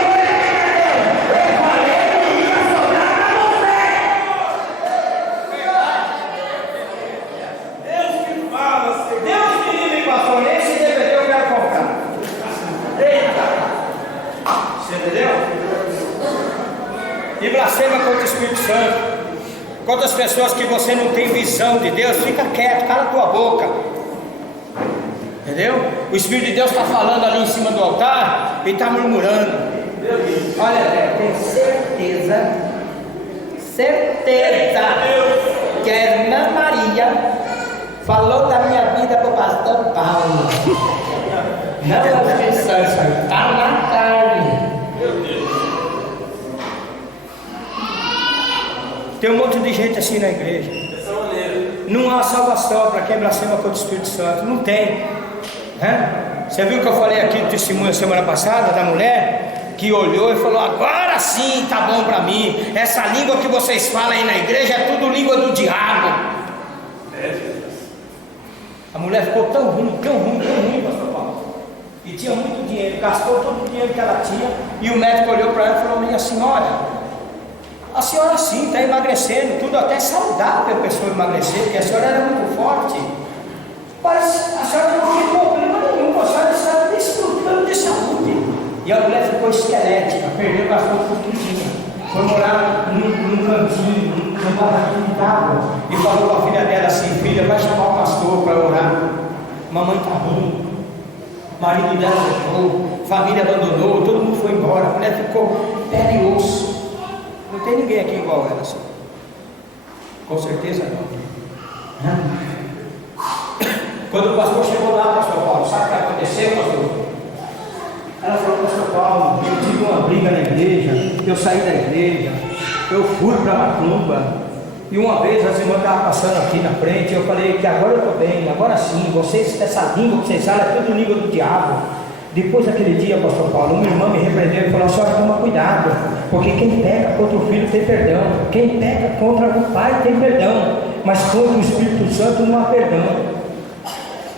eu falei que ia sobrar para você. Deus que fala, Senhor. Deus que livre, pastor, esse DVD eu quero comprar. Eita! Você entendeu? E blasfema contra o Espírito Santo. Contra as pessoas que você não tem visão de Deus, fica quieto, cala a tua boca. Entendeu? O Espírito de Deus está falando ali em cima do altar e está murmurando. Olha, tenho certeza que a irmã Maria falou da minha vida para o pastor Paulo. Não é o Espírito Santo, isso aí está na carne. Tem um monte de gente assim na igreja. Não há salvação para quem blasfema contra o Espírito Santo. Não tem. Você viu que eu falei aqui do testemunho semana passada da mulher que olhou e falou: agora sim tá bom para mim. Essa língua que vocês falam aí na igreja é tudo língua do diabo. A mulher ficou tão ruim, pastor Paulo. E tinha muito dinheiro, gastou todo o dinheiro que ela tinha. E o médico olhou para ela e falou: minha senhora, a senhora sim está emagrecendo, tudo até saudável a pessoa emagrecer, porque a senhora era muito forte. Mas a senhora não tem problema nenhum, a senhora está desfrutando de saúde. E a mulher ficou esquelética, perdeu bastante o que tinha. Foi morar num cantinho, num barraquinho de água. E falou com a filha dela assim: filha, vai chamar o pastor para orar. Mamãe está ruim. O marido dela deixou, família abandonou, todo mundo foi embora. A mulher ficou pele e osso. Não tem ninguém aqui igual ela, assim. Com certeza não. Quando o pastor chegou lá, pastor Paulo, sabe o que aconteceu, pastor? Ela falou: pastor Paulo, eu tive uma briga na igreja, eu saí da igreja, eu fui para a macumba, e uma vez as irmãs estavam passando aqui na frente, eu falei que agora eu estou bem, agora sim, vocês, essa língua que vocês falam é tudo língua do diabo. Depois daquele dia, pastor Paulo, uma irmã me repreendeu e falou: a senhora toma cuidado, porque quem peca contra o filho tem perdão, quem peca contra o pai tem perdão, mas contra o Espírito Santo não há perdão.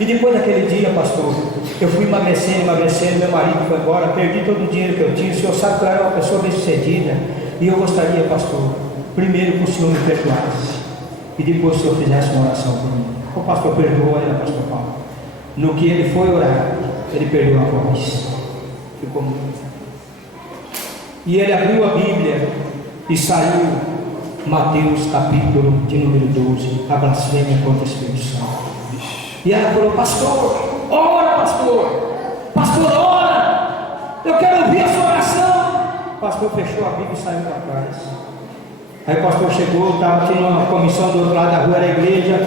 E depois daquele dia, pastor, eu fui emagrecendo, meu marido foi embora, perdi todo o dinheiro que eu tinha. O senhor sabe que eu era uma pessoa bem sucedida, e eu gostaria, pastor, primeiro que o senhor me perdoasse, e depois o senhor fizesse uma oração por mim. O pastor perdoou ela, pastor Paulo. No que ele foi orar, ele perdeu a voz, ficou muito. E ele abriu a Bíblia e saiu Mateus capítulo de número 12, a blasfêmia contra o Espírito Santo. E ela falou: pastor, ora, pastor, ora, eu quero ouvir a sua oração. O pastor fechou a Bíblia e saiu para trás. Aí o pastor chegou, tinha uma comissão do outro lado da rua, era a igreja,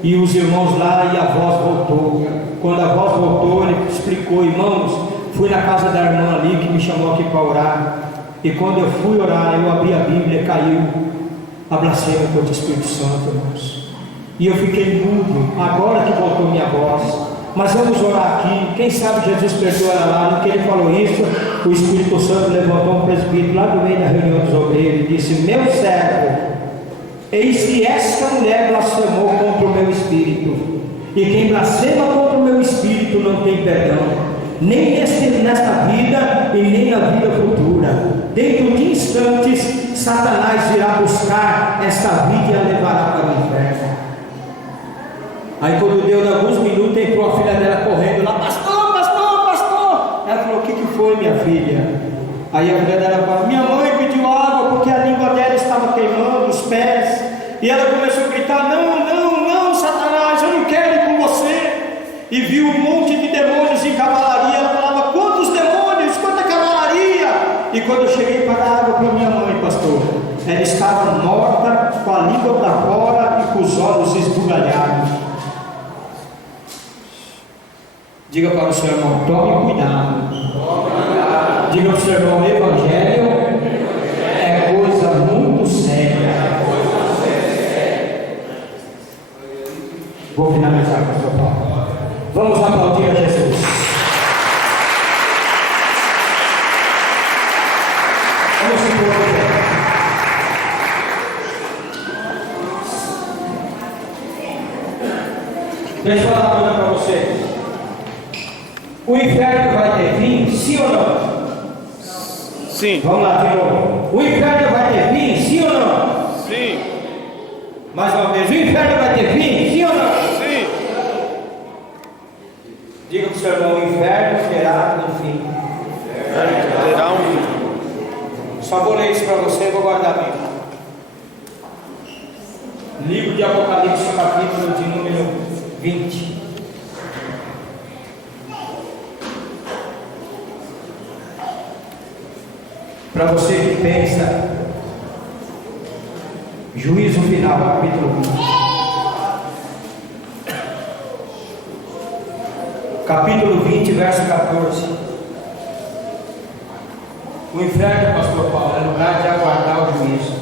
e os irmãos lá, e a voz voltou. Quando a voz voltou, ele explicou: irmãos, fui na casa da irmã ali que me chamou aqui para orar, e quando eu fui orar, eu abri a Bíblia, caiu a blasfêmia contra o Espírito Santo, irmãos. E eu fiquei mudo, agora que voltou minha voz. Mas vamos orar aqui, quem sabe Jesus perdoa ela lá. No que ele falou isso, o Espírito Santo levantou um presbítero lá do meio da reunião dos obreiros e disse: meu servo, eis que esta mulher blasfemou contra o meu espírito, e quem blasfema contra o meu espírito não tem perdão, nem nesta vida e nem na vida futura. Dentro de instantes, Satanás irá buscar esta vida e a levará para o inferno. Aí quando deu alguns minutos, entrou a filha dela correndo lá: pastor, pastor, pastor. Ela falou: o que foi, minha filha? Aí a filha dela falou: minha mãe pediu água porque a língua dela estava queimando os pés. E ela começou a gritar: não, não, não, Satanás, eu não quero ir com você. E viu um monte de demônios em cavalaria. Ela falava: quantos demônios, quanta cavalaria. E quando eu cheguei para dar água para minha mãe, pastor, ela estava morta, com a língua para fora e com os olhos esbugalhados. Diga para o seu irmão: tome cuidado. Diga para o seu irmão: evangelho é coisa muito séria. Vou finalizar com a sua palavra. Vamos aplaudir a Jesus. Vamos se pôr de pé. Deixa eu falar uma coisa para você. O inferno vai ter fim, sim ou não? Sim. Vamos lá de novo. O inferno vai ter fim, sim ou não? Sim. Mais uma vez. O inferno vai ter fim, sim ou não? Sim. Diga para o seu irmão: o inferno terá um fim. Terá um fim. Só vou ler isso para você e vou guardar a Bíblia. Livro de Apocalipse, capítulo de número 20. Para você que pensa, juízo final, capítulo 20. Capítulo 20, verso 14. O inferno, pastor Paulo, é lugar de aguardar o juízo.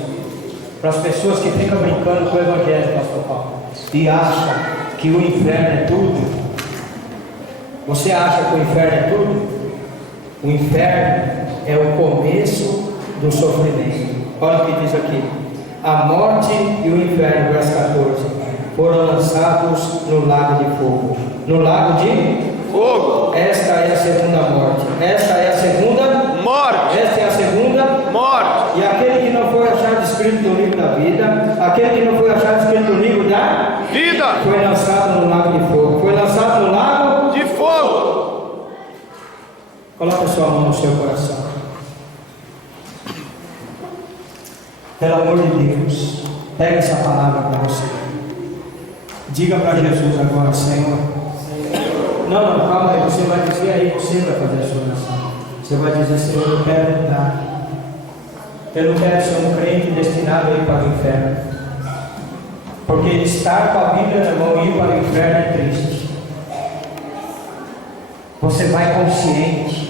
Para as pessoas que ficam brincando com o evangelho, pastor Paulo, e acham que o inferno é tudo. Você acha que o inferno é tudo? O inferno é o começo do sofrimento. Olha o que diz aqui: a morte e o inferno, verso 14, foram lançados no lago de fogo. No lago de fogo. Esta é a segunda morte. Esta é a segunda morte. Esta é a segunda morte. E aquele que não foi achado escrito no livro da vida, aquele que não foi achado escrito no livro da vida, foi lançado no lago de fogo. Foi lançado no lago de fogo. Coloque sua mão no seu coração. Pelo amor de Deus, pega essa palavra para você. Diga para Jesus agora: Senhor. Não, calma aí, você vai dizer aí, você vai fazer a sua oração. Você vai dizer: Senhor, eu quero mudar. Eu não quero ser um crente destinado a ir para o inferno. Porque estar com a Bíblia na mão e ir para o inferno é triste. Você vai consciente.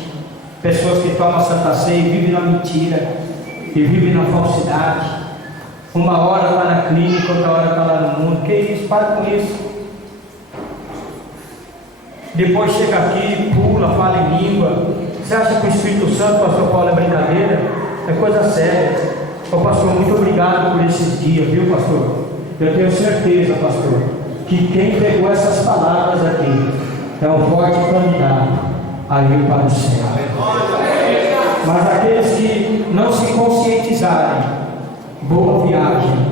Pessoas que tomam Santa Ceia e vivem na mentira, e vivem na falsidade. Uma hora está na clínica, outra hora está lá no mundo. Que isso? Para com isso. Depois chega aqui, pula, fala em língua. Você acha que o Espírito Santo, pastor Paulo, é brincadeira? É coisa séria. Ô pastor, muito obrigado por esses dias, viu pastor? Eu tenho certeza, pastor, que quem pegou essas palavras aqui é um forte candidato a ir para o céu. Mas aqueles que não se conscientizarem, boa viagem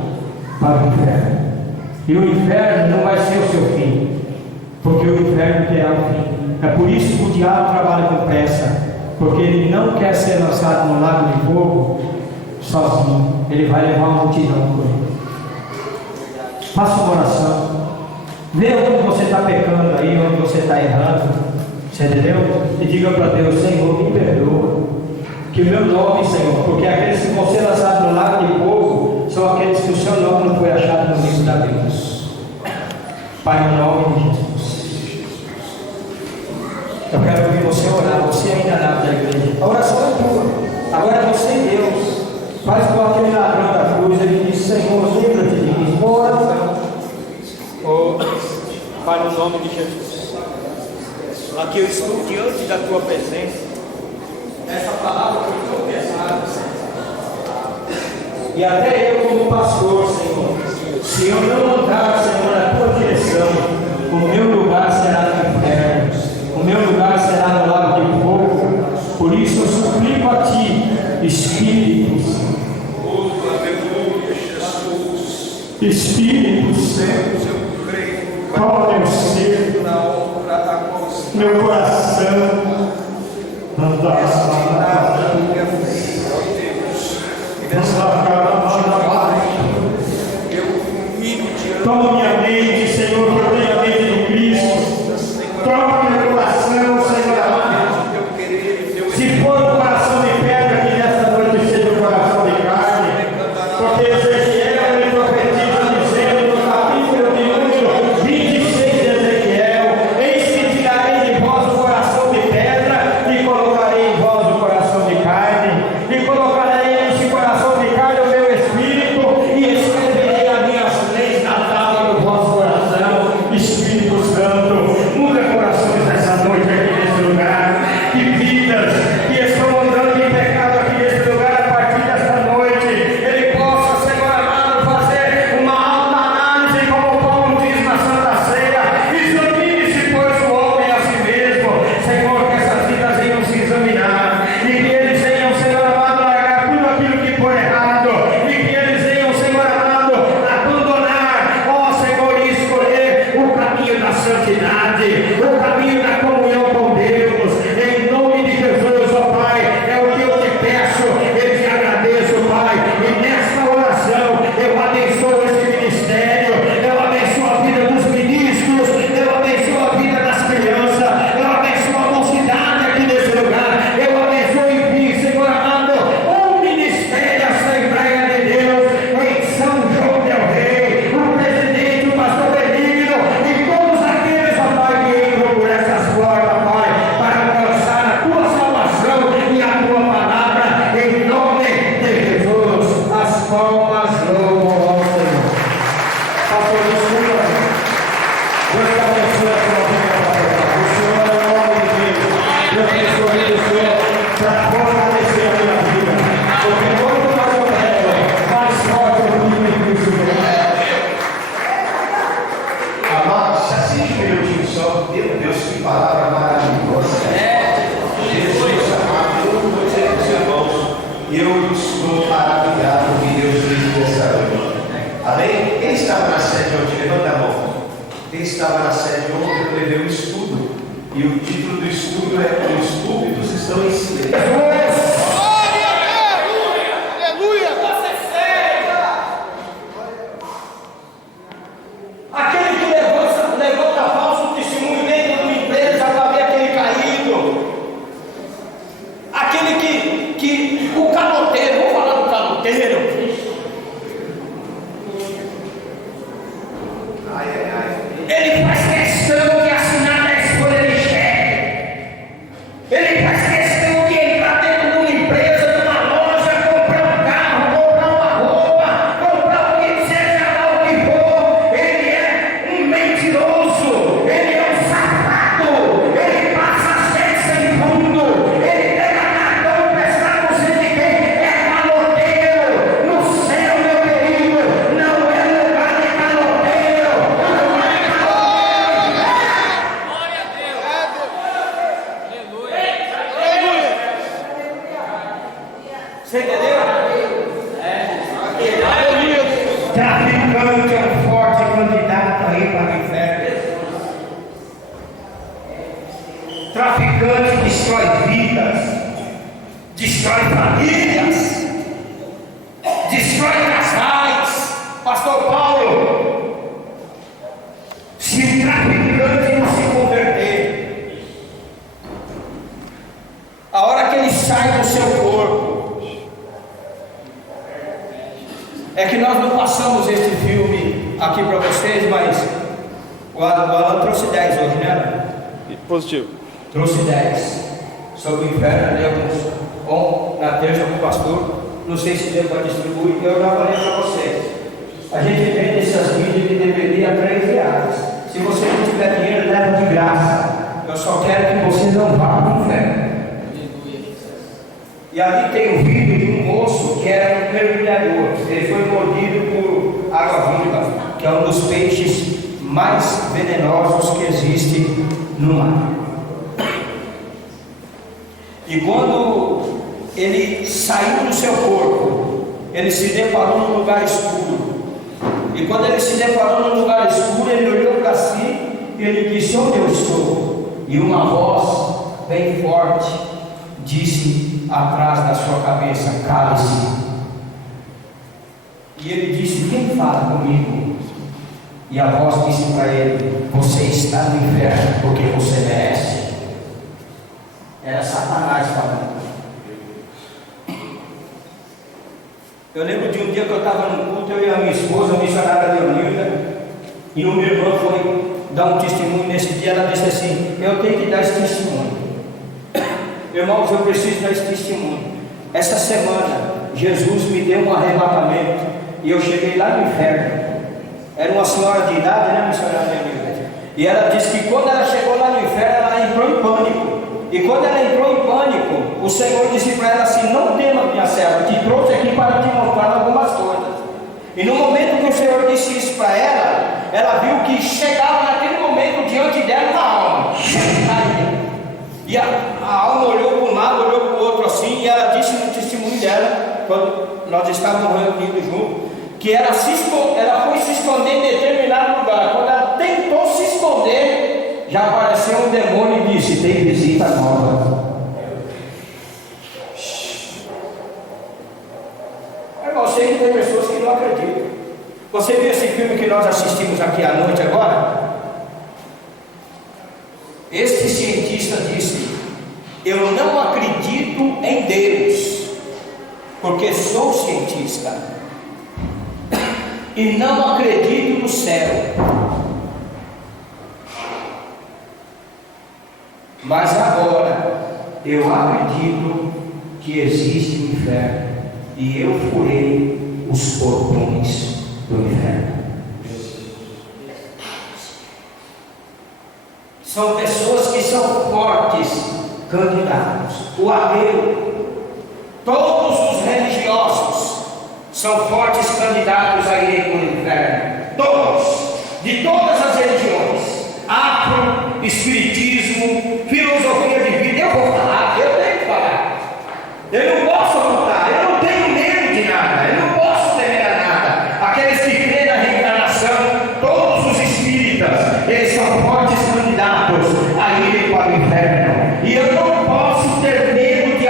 para o inferno. E o inferno não vai ser o seu fim, porque o inferno terá um fim. É por isso que o diabo trabalha com pressa, porque ele não quer ser lançado no lago de fogo sozinho. Ele vai levar uma multidão com ele. Faça uma oração. Vê onde você está pecando aí, onde você está errando. Você entendeu? E diga para Deus: Senhor, me perdoa. Que o meu nome, Senhor, porque aqueles que vão ser lançados no lago de fogo são aqueles que o seu nome não foi achado no livro da Deus. Pai, no nome de Jesus, eu quero ouvir você orar. Você ainda não da igreja. A oração é tua. Agora é você e Deus. Faz com aquele ladrão da cruz. Ele diz: Senhor, lembra-te de mim. Oração. Oh, Pai, no nome de Jesus, aqui eu estou diante da tua presença. Essa palavra foi tão pesada, Senhor. E até eu, como pastor, Senhor, se eu não andar, Senhor, na tua direção, o meu lugar será no inferno, o meu lugar será no lago de fogo. Por isso eu suplico a ti, Espírito Santo, Espírito Santo, toma meu ser, meu coração. Toma minha mente, Senhor, que eu tenho a mente de Cristo. Toma meu coração, Senhor amado. Se for um coração de pedra, que nessa noite seja um coração de carne. Porque Ezequiel ele profetiza dizendo no capítulo de número 26 de Ezequiel: eis que tirarei de vós o coração de pedra Glória a Deus! Aleluia! Aquele que levanta falso testemunho dentro de uma empresa para ver aquele caído. Aquele que o caloteiro, vou falar do caloteiro. Ele faz questão de assinar na escolha de cheque. Ele faz questão de entrar dentro de uma empresa, de uma loja, comprar um carro, comprar uma roupa, comprar o que seja lá o que for. Ele é um mentiroso, ele é um safado, ele passa cheque sem fundo, ele pega cartão emprestado com você de quem é caloteiro. No céu, meu querido, não é lugar de caloteiro. Você entendeu? Traficante é um forte candidato aí para o inferno. Traficante destrói vidas, destrói famílias, destrói casais. Pastor Paulo, se o traficante não se converter, a hora que ele sai do seu corpo, é que nós não passamos esse filme aqui para vocês, mas o Alan trouxe 10 hoje, né? Positivo. Trouxe 10 sobre o inferno, deu na terça com o pastor. Não sei se deu para distribuir, eu já falei para vocês. A gente vende essas mídias de DVD a R$3. Se você não tiver dinheiro, leva de graça. Eu só quero que você não vá para o inferno. E ali tem um vídeo de um moço que era um mergulhador. Ele foi mordido por água-viva, que é um dos peixes mais venenosos que existe no mar. E quando ele saiu do seu corpo, ele se deparou num lugar escuro. E quando ele se deparou num lugar escuro, ele olhou para si e ele disse: onde eu estou? E uma voz bem forte disse atrás da sua cabeça: cale-se. E ele disse: quem fala comigo? E a voz disse para ele: você está no inferno porque você merece. Era Satanás falando. Eu lembro de um dia que eu estava no culto, eu e a minha esposa, a missionária Leonilda, e uma irmã foi dar um testemunho nesse dia. Ela disse assim: eu tenho que dar esse testemunho. Irmãos, eu preciso dar esse testemunho. Essa semana, Jesus me deu um arrebatamento e eu cheguei lá no inferno. Era uma senhora de idade, né, missionária Leonilda? E ela disse que quando ela chegou lá no inferno, ela entrou em pânico. E quando ela entrou em pânico, o Senhor disse para ela assim: não tema, minha serva, te trouxe aqui para te mostrar algumas coisas. E no momento que o Senhor disse isso para ela, ela viu que chegava naquele momento diante dela uma alma. E a alma olhou para um lado, olhou para o outro assim, e ela disse no testemunho dela, quando nós estávamos reunidos juntos, que ela foi se esconder em determinado lugar. Quando ela tentou se esconder, já apareceu um demônio e disse: tem visita nova. Eu sei que tem pessoas que não acreditam. Você viu esse filme que nós assistimos aqui à noite agora? Este cientista disse: eu não acredito em Deus, porque sou cientista, e não acredito no céu, mas agora eu acredito que existe um inferno, e eu furei os portões do inferno. São pessoas que são fortes candidatos. O ateu, todos os religiosos são fortes candidatos a irem para o inferno. Todos, de todas as religiões: afro, espiritismo, filosofia de vida. Eu vou falar, eu tenho que falar. Eu não posso ocultar, eu não tenho medo de nada, eu não posso temer a nada. Aqueles que creem na reencarnação, todos os espíritas, eles são fortes candidatos a irem para o inferno. E eu não posso ter medo de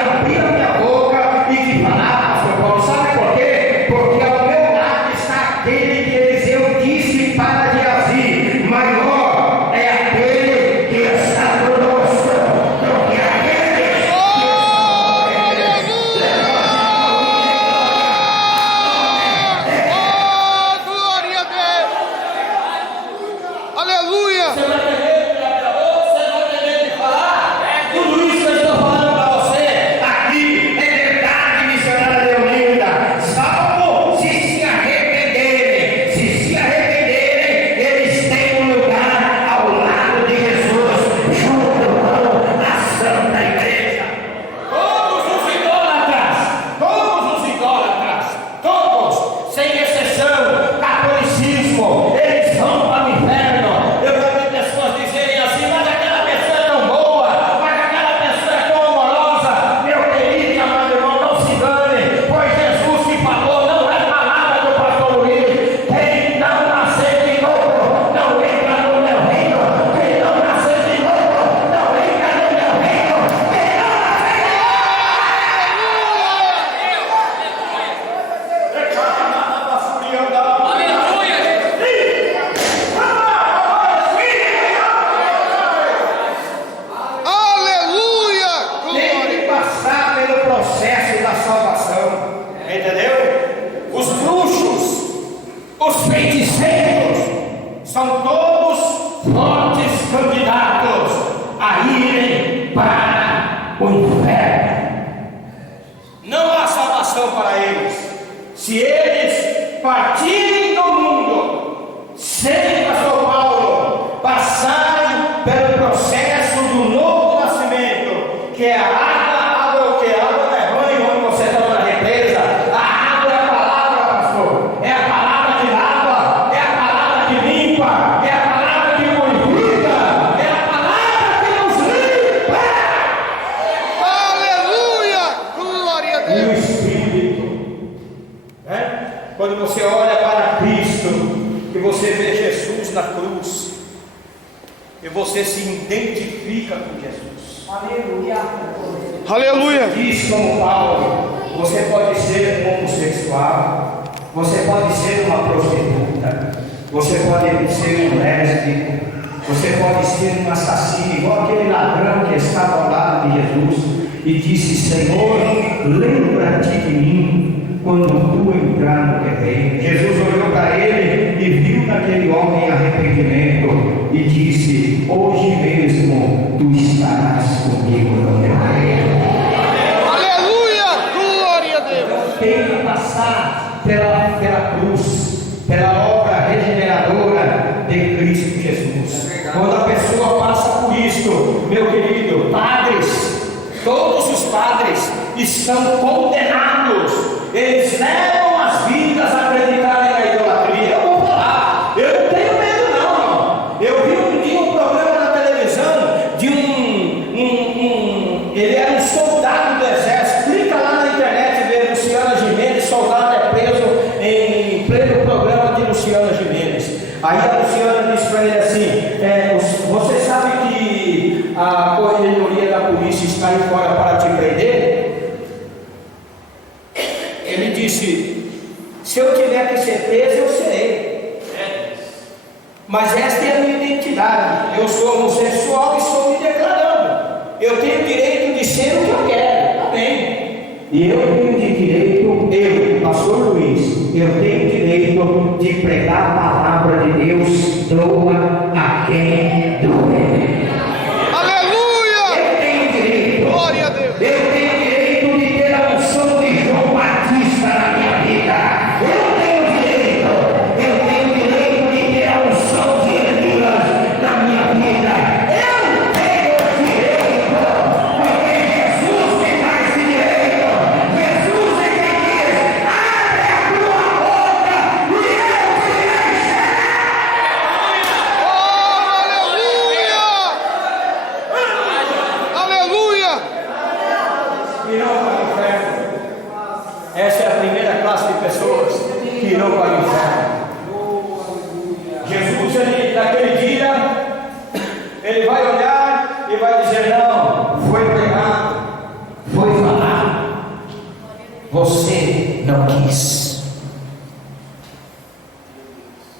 que é a água o que? A água não é banho, onde você toma na represa. A água é a palavra, pastor. É a palavra que lava, é a palavra que limpa, é a palavra que purifica, é a palavra que nos limpa. Aleluia! Glória a E o Deus! Espírito, né? Quando você olha para Cristo, que você vê Jesus na cruz, e você se identifica com Jesus. Aleluia. Aleluia! Diz como Paulo, você pode ser um homossexual, você pode ser uma prostituta, você pode ser um lésbico, você pode ser um assassino, igual aquele ladrão que estava ao lado de Jesus e disse: Senhor, lembra-te de mim quando tu entrar no terreno. Jesus olhou para ele e viu naquele homem arrependimento e disse: hoje mesmo tu estarás comigo no meu reino. Aleluia! Glória a Deus! Tem que passar pela cruz, pela obra regeneradora de Cristo Jesus. Quando a pessoa passa por isto, meu querido, padres, todos os padres estão condenados. Eles levam as vidas a acreditarem na idolatria. Eu vou falar, eu não tenho medo não. Eu vi um dia um programa na televisão de ele era um soldado do exército. Clica lá na internet e vê Luciana Gimenez, soldado é preso em pleno programa de Luciana Gimenez. Aí a Luciana disse para ele assim: você sabe que a corregedoria da polícia está aí fora para te prender? Ele disse: se eu tiver que ser preso, eu serei. Mas esta é a minha identidade. Eu sou homossexual e estou me declarando. Eu tenho direito de ser o que eu quero. Amém. E eu tenho direito, pastor Luiz, eu tenho direito de pregar a palavra de Deus, doa a quem doer. Aleluia! Eu tenho direito. Glória a Deus! Eu tenho direito de ter a unção de João Batista na minha vida. Eu tenho direito de ter a unção de Elias na minha vida. Eu tenho direito, porque Jesus me dá esse direito. Jesus é quem diz: abre a tua boca e eu te Oh, aleluia! Aleluia! irão para o inferno. Essa é a primeira classe de pessoas que irão para o inferno. Jesus, naquele dia, ele vai olhar e vai dizer: não, foi pregado, foi falado, você não quis.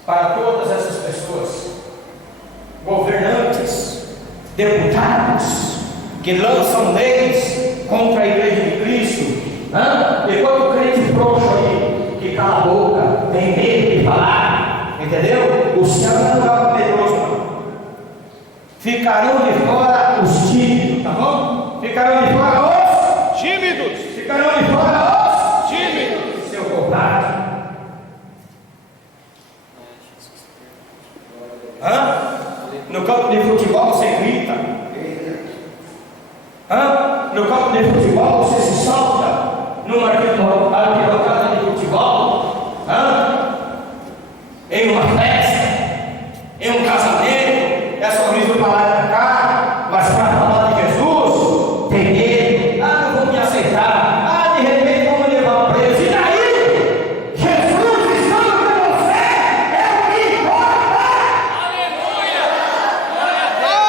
Para todas essas pessoas, governantes, deputados, que lançam leis contra a igreja de Cristo, e quando o crente frouxo aí, que cala a boca, tem medo de falar, entendeu? O céu não é lugar medroso, não. Ficarão de fora os tímidos, tá bom? Ficarão de fora os Tímidos! ficarão de fora Tímidos! os seu covarde. No campo de futebol você grita. No campo de futebol você se solta. Numa arquibancada de futebol. Em uma festa. Em um casamento. É sorriso para lá e para cá. Mas para falar de Jesus, tem medo. Não vão me aceitar. De repente vão me levar preso. E daí? Jesus estando com você é o que importa.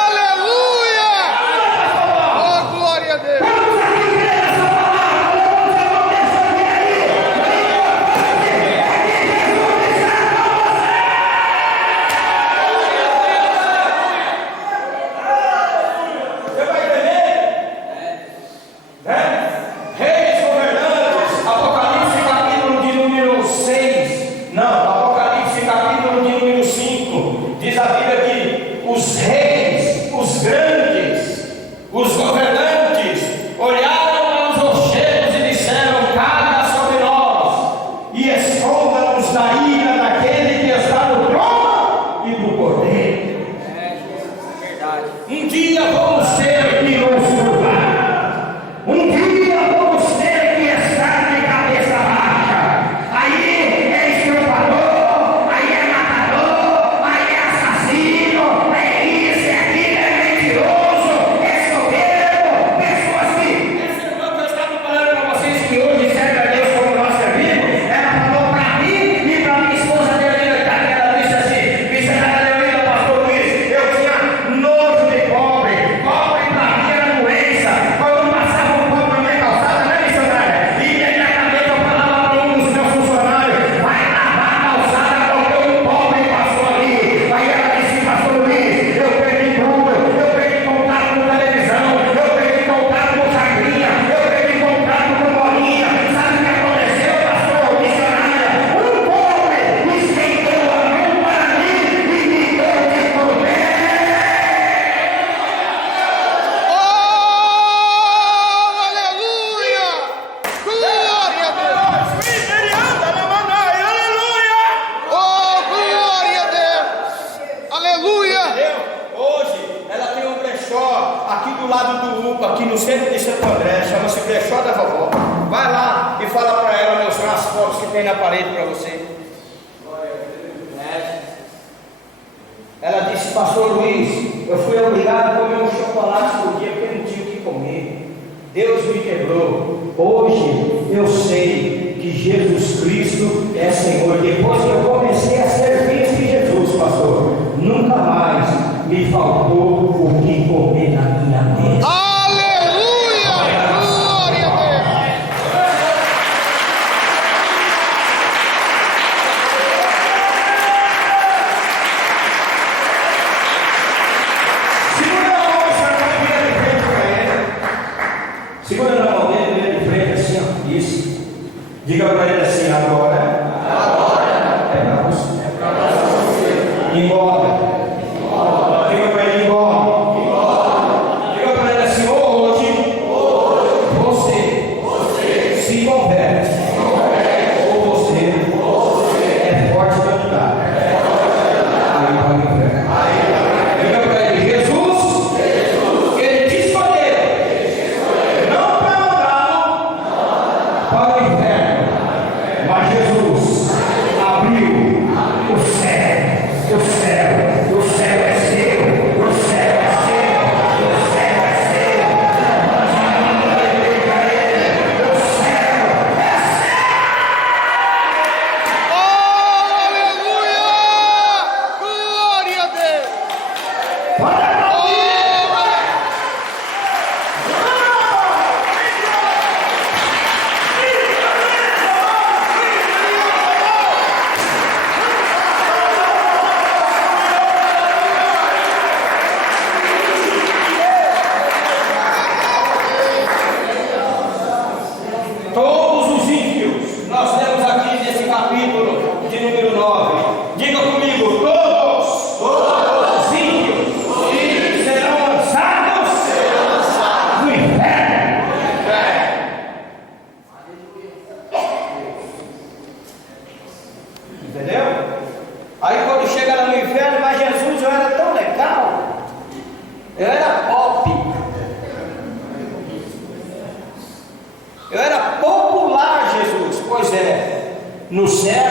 Aleluia! Oh, glória a Deus! Vamos aqui crer nessa palavra. Levante a mão dessa aqui aí. É que Jesus está com você. Você vai entender? centro de Santo André, chama-se Brechó da Vovó. Vai lá e fala para ela mostrar as fotos que tem na parede para você. Ela disse: pastor Luiz, eu fui obrigado a comer um chocolate por dia porque não tinha o que comer. Deus me quebrou. Hoje eu sei que Jesus Cristo é Senhor. Depois que eu comecei a servir de Jesus, pastor, nunca mais me faltou o que comer na minha mesa. Aleluia! Glória a Deus! Segura a mão, senhor, vira de frente para ele. Segura na mão dele, vira de frente assim, ó. Isso. Diga para ele assim: agora. Agora. É para você. É para você. Embora. Diga para ele: embora. Diga para ele assim: hoje. Você. Se converte. Ou você. É forte de andar. Aí para o inferno. Diga para ele: Jesus, ele te escolheu, não para mandá-lo para o inferno, mas Jesus abriu o céu, o céu, o céu é seu, o céu é seu, o céu é seu, o céu é seu. Oh, aleluia! Glória a Deus! Pode aplaudir. Todos os ímpios, nós temos aqui nesse capítulo de número 9. Diga comigo: todos os ímpios serão lançados no inferno. Entendeu? Aí quando chega lá no inferno, mas Jesus, eu era tão legal, eu era pop, eu era popular, Jesus. Pois é, no céu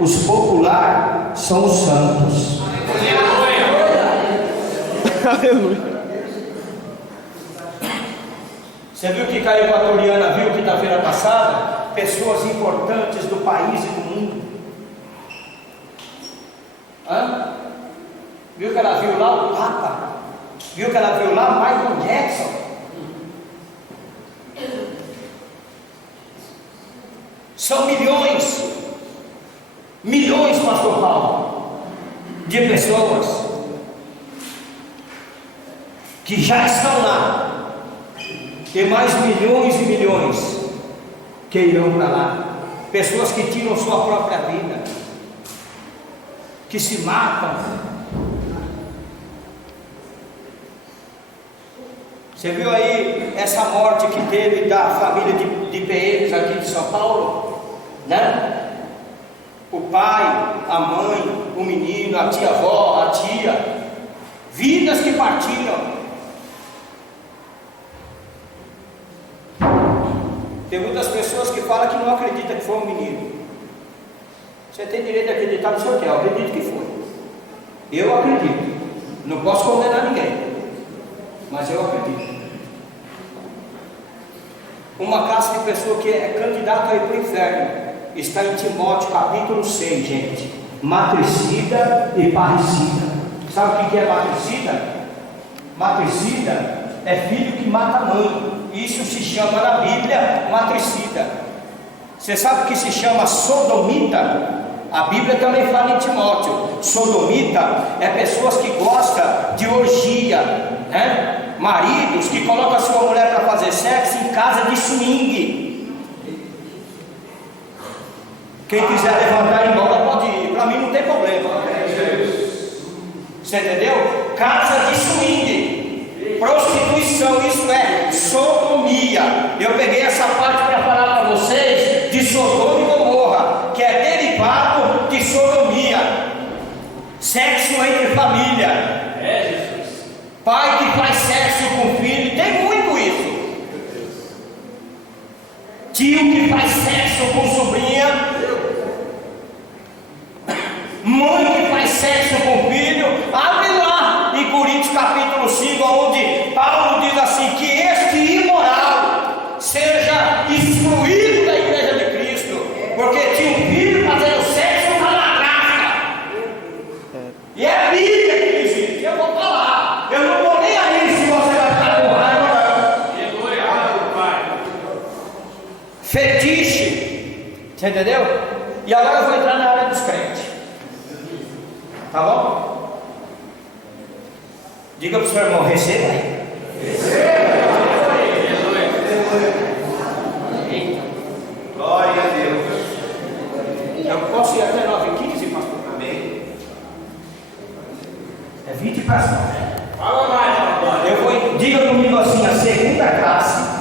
os populares são os santos. Aleluia! Você viu que a equatoriana viu quinta-feira passada? Pessoas importantes do país e do mundo. Hã? Viu que ela viu lá o Papa? Viu que ela viu lá Michael Jackson? São milhões, pastor Paulo, de pessoas que já estão lá. E mais milhões e milhões que irão para lá. Pessoas que tiram sua própria vida, que se matam. Você viu aí essa morte que teve da família de PMs aqui de São Paulo, né? O pai, a mãe, o menino, a tia-avó, a tia, vidas que partiram. Tem muitas pessoas que falam que não acreditam que foi um menino. Você tem direito de acreditar no seu que? Eu acredito que foi. Eu acredito. Não posso condenar ninguém, mas eu acredito. Uma classe de pessoa que é candidata a ir para o inferno está em Timóteo capítulo 6, gente. Matricida e parricida. Sabe o que é matricida? Matricida é filho que mata a mãe. Isso se chama na Bíblia matricida. Você sabe o que se chama sodomita? A Bíblia também fala em Timóteo. Sodomita é pessoas que gostam de orgia, né? Maridos que colocam a sua mulher para fazer sexo em casa de swing. Quem quiser levantar e ir embora pode ir. Para mim não tem problema. Você entendeu? Casa de swing. Prostituição, isso é sodomia. Eu peguei essa parte para falar para vocês de Sodoma e Gomorra, que é derivado de sodomia. Sexo entre família. Pai que faz sexo com filho, tem muito isso. tio que faz sexo com sobrinha, mãe que faz sexo com filho. Abre lá em Coríntios capítulo 5, onde Paulo diz assim: que este immoral seja excluído da igreja de Cristo, porque tinha um filho fazendo sexo com a madrasta. E é a Bíblia que diz isso. Eu vou falar, eu não vou nem aí se você vai ficar com raiva. Fetiche, você entendeu? E agora eu vou entrar na área dos crentes, tá bom? Diga para o seu irmão: receba aí. Glória a Deus. Eu posso ir até 9h15, pastor? Amém. É 20 para as 9. Fala mais, pastor. Eu vou, diga comigo assim: a segunda classe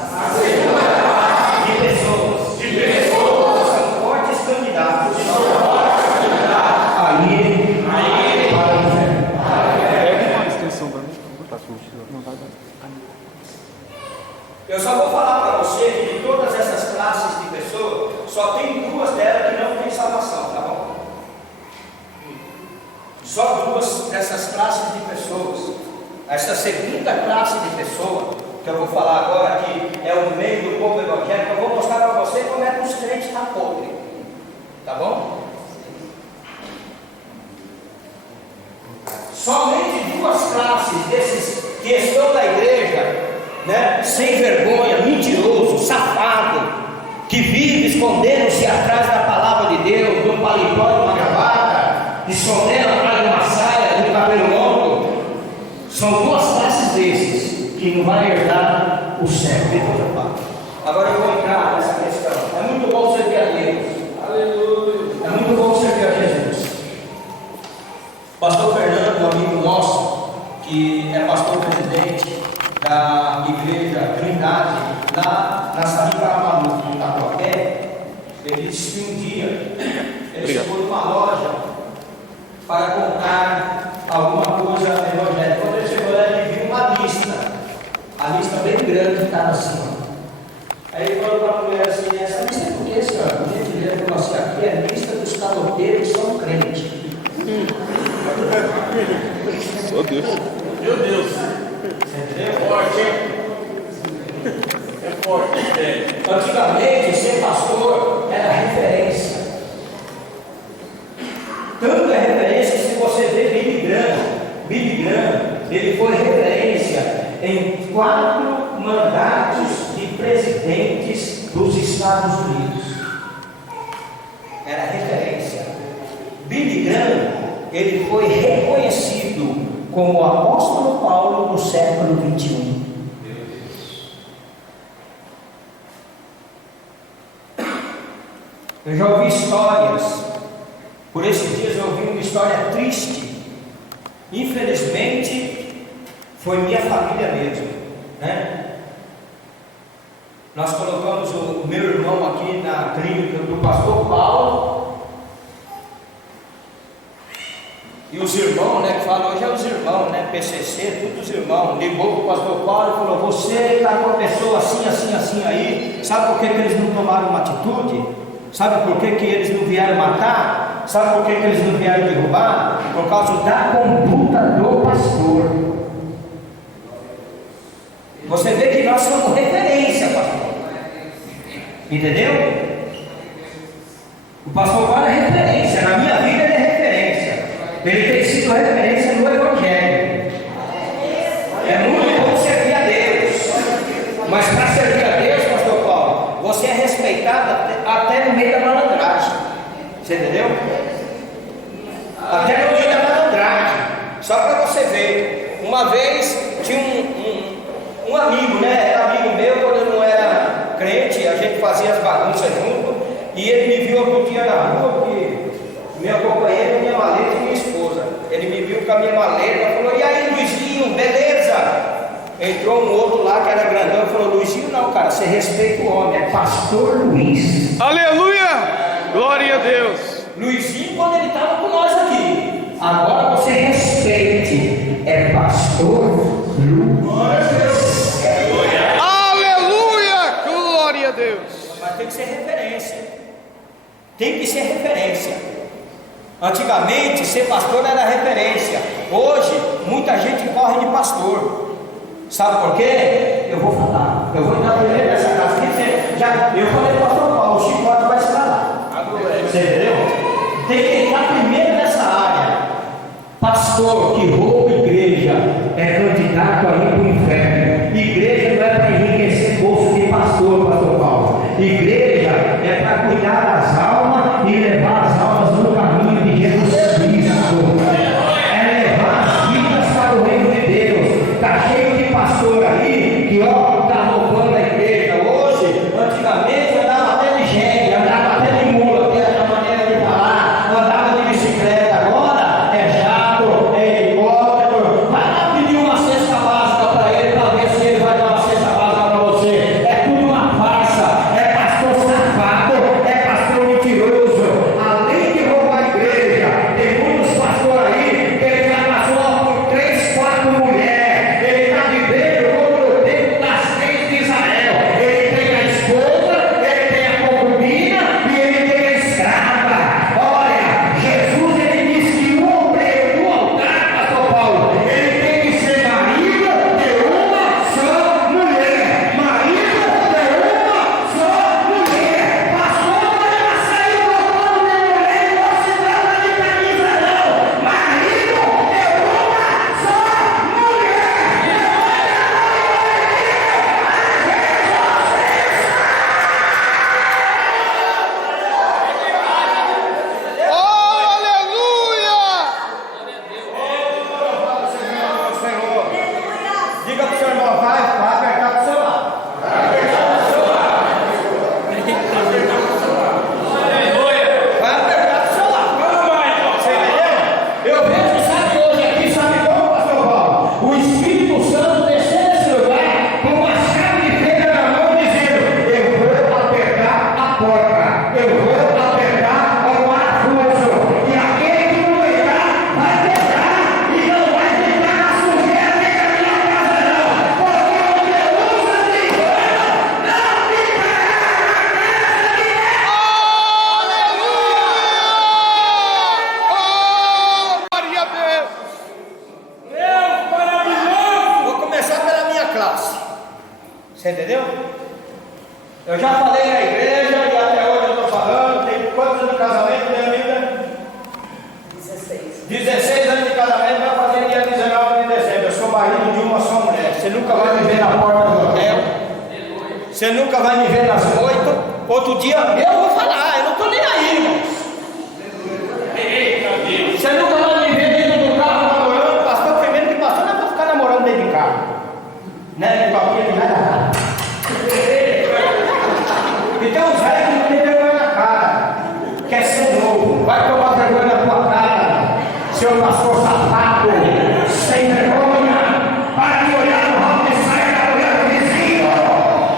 de pessoas são fortes candidatos a irem para o inferno. Pega uma extensão para mim. Não vai dar. Eu só vou falar para você que de todas essas classes de pessoas, só tem duas delas que não tem salvação, tá bom? Só duas dessas classes de pessoas. Essa segunda classe de pessoa que eu vou falar agora, que é o meio do povo evangélico, eu vou mostrar para você como é que os crentes estão podres, tá bom? Somente duas classes desses que estão na igreja, né, sem vergonha, mentiroso, safado, que vive escondendo-se atrás da palavra de Deus, de um paletó, de uma gravata, de sonela atrás de uma saia, de um cabelo longo. São duas classes desses que não vai herdar o céu. Depois eu falo. Agora eu vou entrar nessa questão. É muito bom servir a Deus. Aleluia. É muito bom servir a Jesus. Pastor Fernando, um amigo nosso, que é pastor presidente da igreja Trindade, lá na Salim Caramaluco, no Tatuapé, ele disse que um dia ele chegou numa loja para comprar alguma coisa evangélica. Quando ele chegou lá, ele viu uma lista, a lista bem grande que estava assim. Aí ele falou para a mulher assim: essa lista é por quê, senhora? Por gentileza, falou assim: aqui é a lista dos caloteiros que são crentes. Meu Deus. Meu Deus. É forte, hein? É forte. Antigamente, ser pastor era referência. Tanto é referência que, se você vê Billy Graham, ele foi referência em 4 mandatos de presidentes dos Estados Unidos. Era referência. Billy Graham, ele foi reconhecido como o apóstolo Paulo do século 21. Eu já ouvi histórias, por esses dias eu ouvi uma história triste. Infelizmente, foi minha família mesmo, né? Nós colocamos o meu irmão aqui na clínica do pastor Paulo. E os irmãos, né, que falam hoje é os irmãos, né, PCC, todos os irmãos, ligou para o pastor Paulo e falou: você está com uma pessoa assim, assim, assim aí, sabe por que eles não tomaram uma atitude? Sabe por que eles não vieram matar? Sabe por que eles não vieram derrubar? Por causa da conduta do pastor. Você vê que nós somos referência, pastor. Entendeu? O pastor Paulo é referência, na minha vida ele é referência. Ele tem sido referência no Evangelho. É muito bom servir a Deus. Mas para servir a Deus, pastor Paulo, você é respeitado até no meio da malandragem. Você entendeu? Até no meio da malandragem. Só para você ver. Uma vez tinha um amigo, né? Era amigo meu quando eu não era crente. A gente fazia as bagunças junto. E ele me viu outro dia na rua, que meu companheiro, minha maleta e minha esposa. Ele me viu com a minha maleta e falou: e aí, Luizinho, beleza? Entrou um outro lá que era grandão e falou: Luizinho não, cara, você respeita o homem, é pastor Luiz. Aleluia! Glória a Deus! Luizinho quando ele estava com nós aqui. Agora você respeite, é pastor Luiz. Aleluia! Glória a Deus! tem que ser referência. Tem que ser referência. Antigamente, ser pastor era referência. Hoje, muita gente corre de pastor. Sabe por quê? Eu vou falar. Eu vou entrar primeiro nessa casa. Eu falei para o pastor Paulo, o chicote vai se falar. Você entendeu? Tem que entrar primeiro nessa área. Pastor que rouba igreja é candidato a ir para o inferno. Igreja não é para enriquecer bolso de pastor, pastor Paulo. Igreja é para cuidar das almas e levar as almas no caminho de Jesus Cristo. É levar as vidas para o reino de Deus. Está cheio de pastor aí que está roubando a igreja. Hoje, antigamente andava até de gente, andava até de mula, que era a maneira de falar, andava de bicicleta. Agora é jato, é helicóptero. Vai lá pedir uma cesta básica para ele, para ver se ele vai dar uma cesta básica para você. É tudo uma farsa. É pastor safado, é pastor mentiroso. Além de roubar a igreja, tem muitos pastores aí que ele já passou por 3, 4 mulheres. Ele está vivendo como no tempo das reis de Israel. Ele tem a esposa, ele tem a concubina e ele tem a escrava. Olha, Jesus ele disse que o obreiro do altar, pastor Paulo, ele tem que ser marido de uma só mulher. Marido de uma só mulher. Pastor, não é sair botando de mulher e não se trata de camisa, não. Marido de uma só mulher. Oh, aleluia! Diga para o seu irmão, vai apertar para o seu lado. Vai apertar para o seu lado. Você entendeu? Eu vejo, sabe, hoje aqui, sabe como, pastor Paulo? O Espírito Santo desceu nesse lugar com uma chave de fenda na mão, dizendo: eu vou apertar a porta, eu vou apertar o parafuso, e aquele que não entrar, vai quebrar, e não vai ficar na sujeira nem na minha casa, não, porque o Deus de Deus não ficará. Oh, glória a Deus! Vou começar pela minha classe. Você entendeu? Eu já falei na igreja e até hoje eu estou falando. Tem quantos anos de casamento, minha amiga? 16 anos de casamento, vai fazer dia 19 de dezembro. Eu sou marido de uma só mulher. Você nunca vai me ver na porta do hotel. Você nunca vai me ver nas moitas. Outro dia eu vou falar, eu não estou nem aí, irmãos. Você nunca vai me ver dentro do carro namorando. Pastor, primeiro que pastor não é para ficar namorando dentro de carro. Né? De papinha de nada. E tem uns velhos que não tem vergonha na cara. Quer ser novo. Vai tomar vergonha na tua cara. Seu pastor safado. Sem vergonha. Para de olhar no ramo e sai da mulher do vizinho.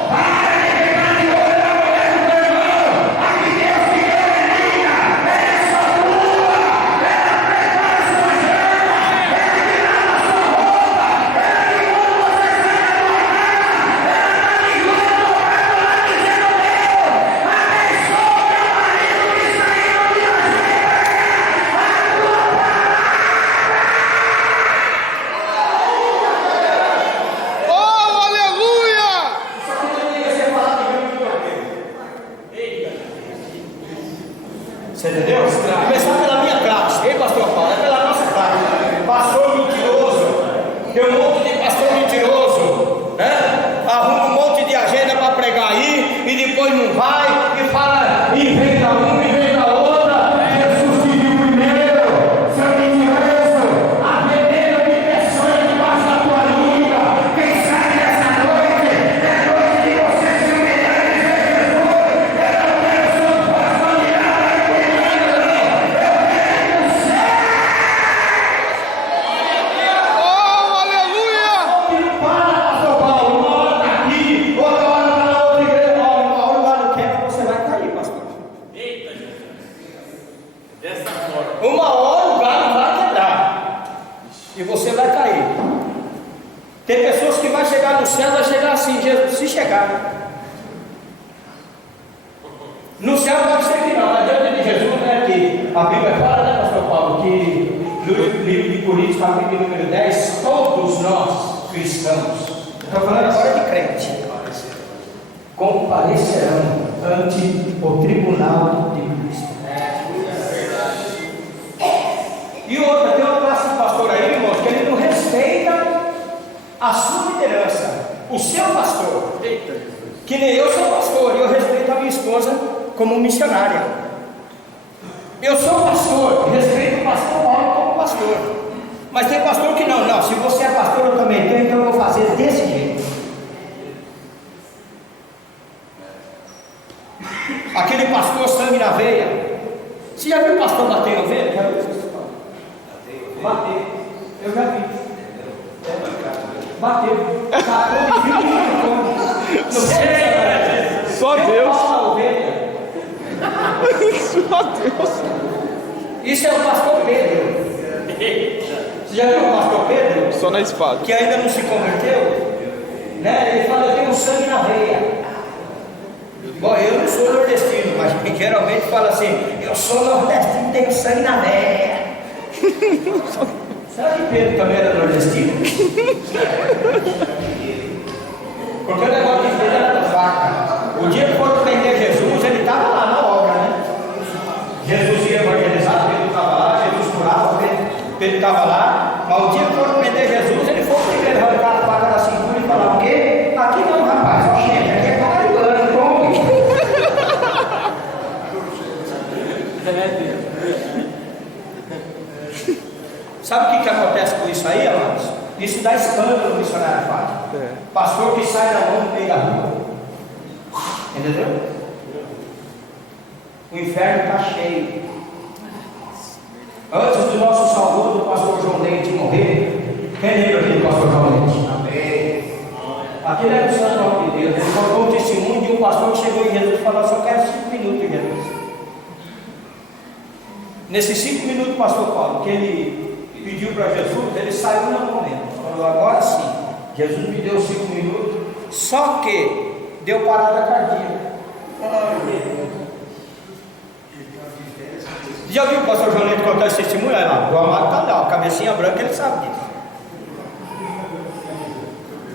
Para de pegar de olho na mulher do teu irmão. A que Deus te deu é linda. É só tua. Ela prepara sua janta. Ela te lava sua roupa. Ela que quando você sai da tua casa, ela está ligando o carro lá dizendo: Deus, abençoa o meu marido que está indo viajar. A tua palavra. Oh, aleluia! Só que não tem que ser falado de mim do Você entendeu? Começar pela minha classe. Ei, pastor Paulo, é pela nossa classe. Pastor mentiroso. Tem um monte de pastor mentiroso, né? Arruma um monte de agenda para pregar aí e depois não vai e fala, inventa um, inventa outra. Jesus te viu primeiro, seu mentiroso. A veneno de pessoas debaixo da tua língua. Quem sabe nessa noite é noite de você se humilhar e dizer: Jesus, eu não quero sua responsabilidade comigo, não. Eu quero o céu. Oh, aleluia! Para, pastor Paulo, uma hora está aqui, outra hora está na outra igreja. Uma hora lá no quebra, você vai cair, pastor. No céu pode ser que não, mas diante de Jesus, né, que a Bíblia fala, né, pastor Paulo, que no livro de Coríntios, capítulo número 10, todos nós, cristãos, estou falando agora de crente, comparecerão ante o tribunal de Cristo. E outra, tem uma classe de pastor aí, irmãos, que ele não respeita a sua liderança, o seu pastor. Que nem eu sou pastor, e eu respeito a minha esposa como missionária. Eu sou pastor, respeito o pastor Paulo como pastor. Mas tem pastor que não, se você é pastor eu também tenho, então eu vou fazer desse jeito. Aquele pastor sangue na veia. Você já viu o pastor bater na veia? Já viu? Bater. Eu já vi. Bateu. Só Deus. Só Deus. Isso é o pastor Pedro. Você já viu o pastor Pedro? Só na espada. Que ainda não se converteu, né? Ele fala: eu tenho sangue na veia. Bom, eu não sou nordestino, mas geralmente fala assim: eu sou nordestino, tenho sangue na veia. Será que Pedro também era nordestino? Porque o negócio de Pedro era da faca. O dia que foram prender Jesus, ele estava lá na obra, né? Jesus ia evangelizar, Pedro estava lá, Jesus curava, Pedro estava lá. Mas o dia que foram prender Jesus, ele foi o primeiro a arrancar a faca da cintura e falar: o quê? Aqui não, rapaz, ó, gente, aqui é paraibano, como? Sabe o que acontece com isso aí, amados? Isso dá escândalo no missionário faz. Pastor que sai na mão no meio da rua. Entendeu? O inferno está cheio. Antes do nosso Salvador, do pastor João Leite morrer, quem lembra aquele pastor João Leite? Amém. Aquele é o santo nome de Deus. Ele contou o testemunho de um pastor que chegou em Jesus e falou: só quero 5 minutos em Jesus. Nesses 5 minutos, pastor Paulo, que ele pediu para Jesus, ele saiu no momento. Falou: agora sim, Jesus me deu 5 minutos, só que deu parada cardíaca. Já viu o pastor João Leite contar esse testemunho? Olha lá, o amado está lá, cabecinha branca, ele sabe disso.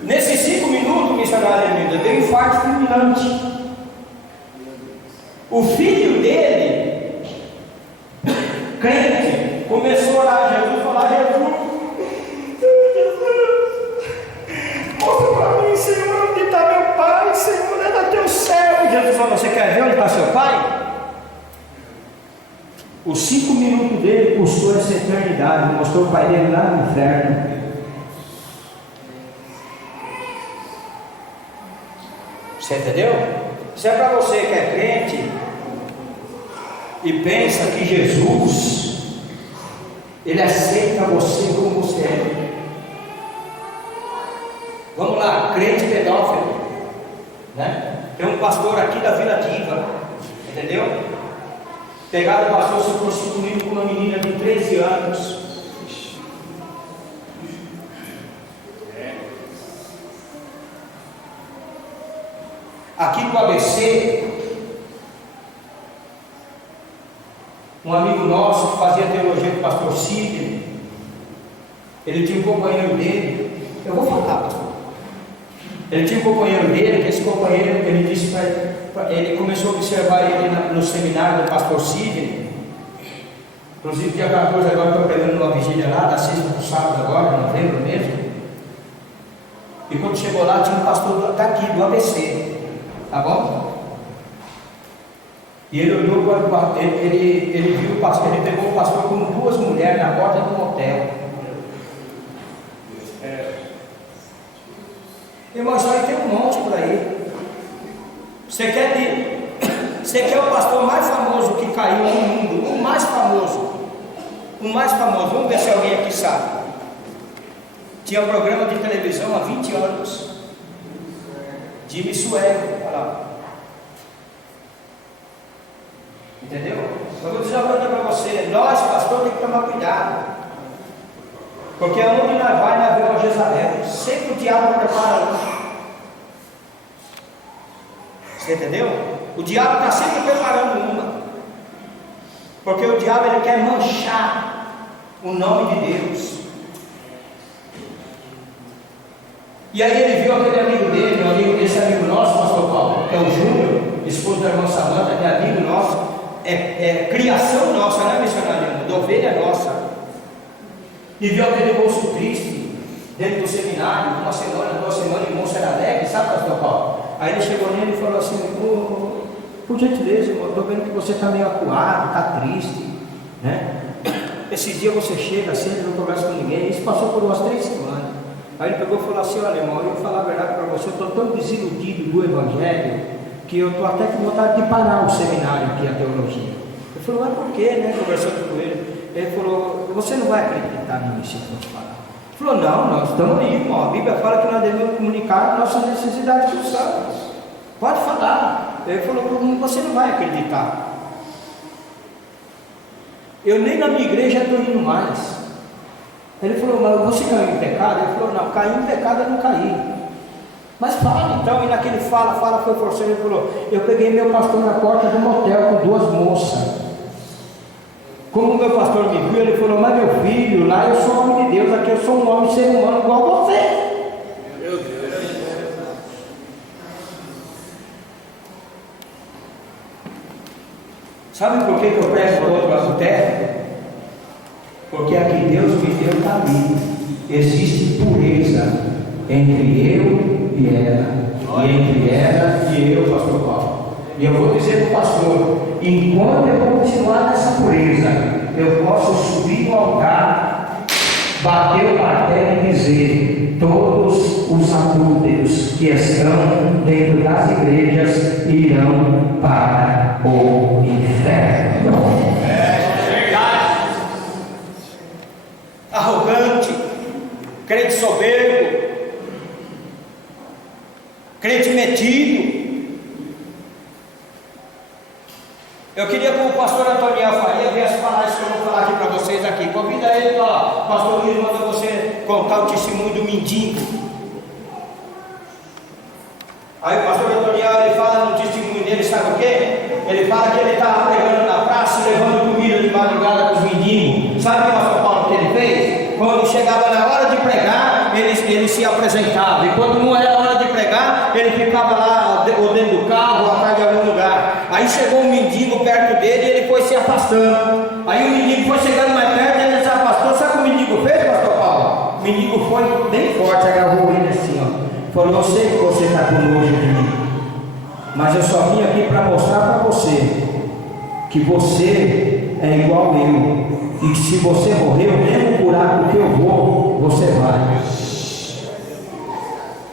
Nesses 5 minutos, missionário Linda, deu infarto fulminante. O filho dele, crente, começou a orar a Jesus e falar: Jesus, mostra para mim, Senhor, onde está meu pai, Senhor, é no teu céu. Jesus falou: você quer ver onde está seu pai? Os 5 minutos dele custou essa eternidade, mostrou o pai dele lá no inferno. Você entendeu? Isso é para você que é crente e pensa que Jesus, ele aceita você como você é. Vamos lá, crente pedófilo, né? Tem um pastor aqui da Vila Diva, entendeu? Pegaram o pastor se prostituindo com uma menina de 13 anos. Aqui no ABC, um amigo nosso que fazia teologia com o pastor Sidney, ele tinha um companheiro dele, eu vou falar, pastor. Ele tinha um companheiro dele, que esse companheiro, ele disse para ele, começou a observar ele no seminário do pastor Sidney. Inclusive, dia 14 agora estou pregando uma vigília lá, da sexta para o sábado agora, em novembro mesmo. E quando chegou lá, tinha um pastor daqui, do ABC, tá bom? E ele olhou para ele viu o pastor, ele pegou o pastor com 2 mulheres na porta de um hotel. Irmão, isso aí tem um monte por aí. Você quer o pastor mais famoso que caiu no mundo? O mais famoso. Vamos ver se alguém aqui sabe. Tinha um programa de televisão há 20 anos. Jimmy Swagger, olha lá. Entendeu? Eu vou dizer uma coisa para você: nós, pastor, tem que tomar cuidado. Porque aonde nós vai, nós vemos a Jezabel. Sempre o diabo prepara. Você entendeu? O diabo está sempre preparando uma. Porque o diabo ele quer manchar o nome de Deus. E aí ele viu aquele amigo dele, esse amigo nosso, pastor Paulo, que é o Júnior, esposo da irmã Samanta, que é amigo nosso, é criação nossa, né, missionário? Da ovelha nossa. E viu aquele moço triste dentro do seminário, 1 semana, 2 semanas, o moço era alegre, sabe, pastor Paulo? Aí ele chegou nele e falou assim: por gentileza, irmão, estou vendo que você está meio acuado, está triste, né? Esse dia você chega assim, não conversa com ninguém. Isso passou por umas 3 semanas. Aí ele pegou e falou assim: olha, irmão, eu vou falar a verdade para você, eu estou tão desiludido do Evangelho que eu estou até com vontade de parar o seminário aqui, a teologia. Eu falei: mas por quê, né? Conversando com ele. Ele falou: você não vai acreditar nisso que eu vou falar. Ele falou: não, nós estamos aí, irmão. A Bíblia fala que nós devemos comunicar nossas necessidades com os santos. Pode falar. Ele falou: você não vai acreditar. Eu nem na minha igreja estou indo mais. Ele falou: mas você caiu em pecado? Ele falou: não, caí em pecado, eu não caí. Mas fala então. E naquele fala, foi forçando. Ele falou: eu peguei meu pastor na porta de um motel com 2 moças. Como o meu pastor me viu, ele falou: mas meu filho, lá eu sou homem de Deus, aqui eu sou um homem ser humano igual você. Meu Deus. Sabe por que eu prego todo o terra? Porque aqui Deus me deu está ali. Existe pureza entre eu e ela, e entre ela e eu, pastor Paulo. E eu vou dizer para o pastor: enquanto eu continuar nessa pureza, eu posso subir no altar, bater o martelo e dizer: todos os adúlteros que estão dentro das igrejas irão para o inferno. Arrogante, crente soberbo, crente metido. Eu queria que o pastor Antoniel Faria viesse falar isso que eu vou falar aqui para vocês aqui. Convida ele, ó, pastor Luiz, manda você contar o testemunho do mendigo. Aí o pastor Antoniel, ele fala no testemunho dele, sabe o quê? Ele fala que ele estava pregando na praça, levando comida de madrugada para os mendigos. Sabe o que o pastor Paulo que ele fez? Quando chegava na hora de pregar, ele se apresentava. E quando não era hora de pregar, ele ficava lá ou dentro do carro, ou atrás de algum lugar. Aí chegou um mendigo perto dele e ele foi se afastando. Aí o mendigo foi chegando mais perto, ele se afastou. Sabe o que o mendigo fez, pastor Paulo? O mendigo foi bem forte, agarrou ele assim, ó. Falou: eu sei que você está com nojo de mim, mas eu só vim aqui para mostrar para você que você é igual eu. E que se você morrer, eu mesmo curar porque eu vou, você vai.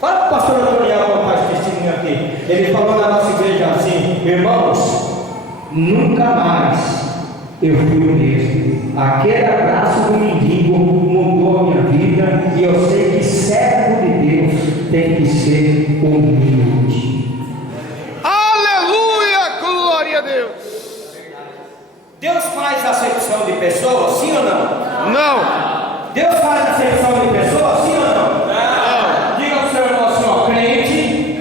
Fala para o pastor Antoniel contar esse testemunho aqui. Ele falou na nossa igreja assim: irmãos, nunca mais eu fui o mesmo. Aquele abraço do mendigo mudou a minha vida. E eu sei que servo de Deus tem que ser humilde. Aleluia, glória a Deus. Deus faz acepção de pessoas, sim ou não? Não. Deus faz acepção de pessoas, sim ou não? Não. Diga ao seu irmão assim, ó: crente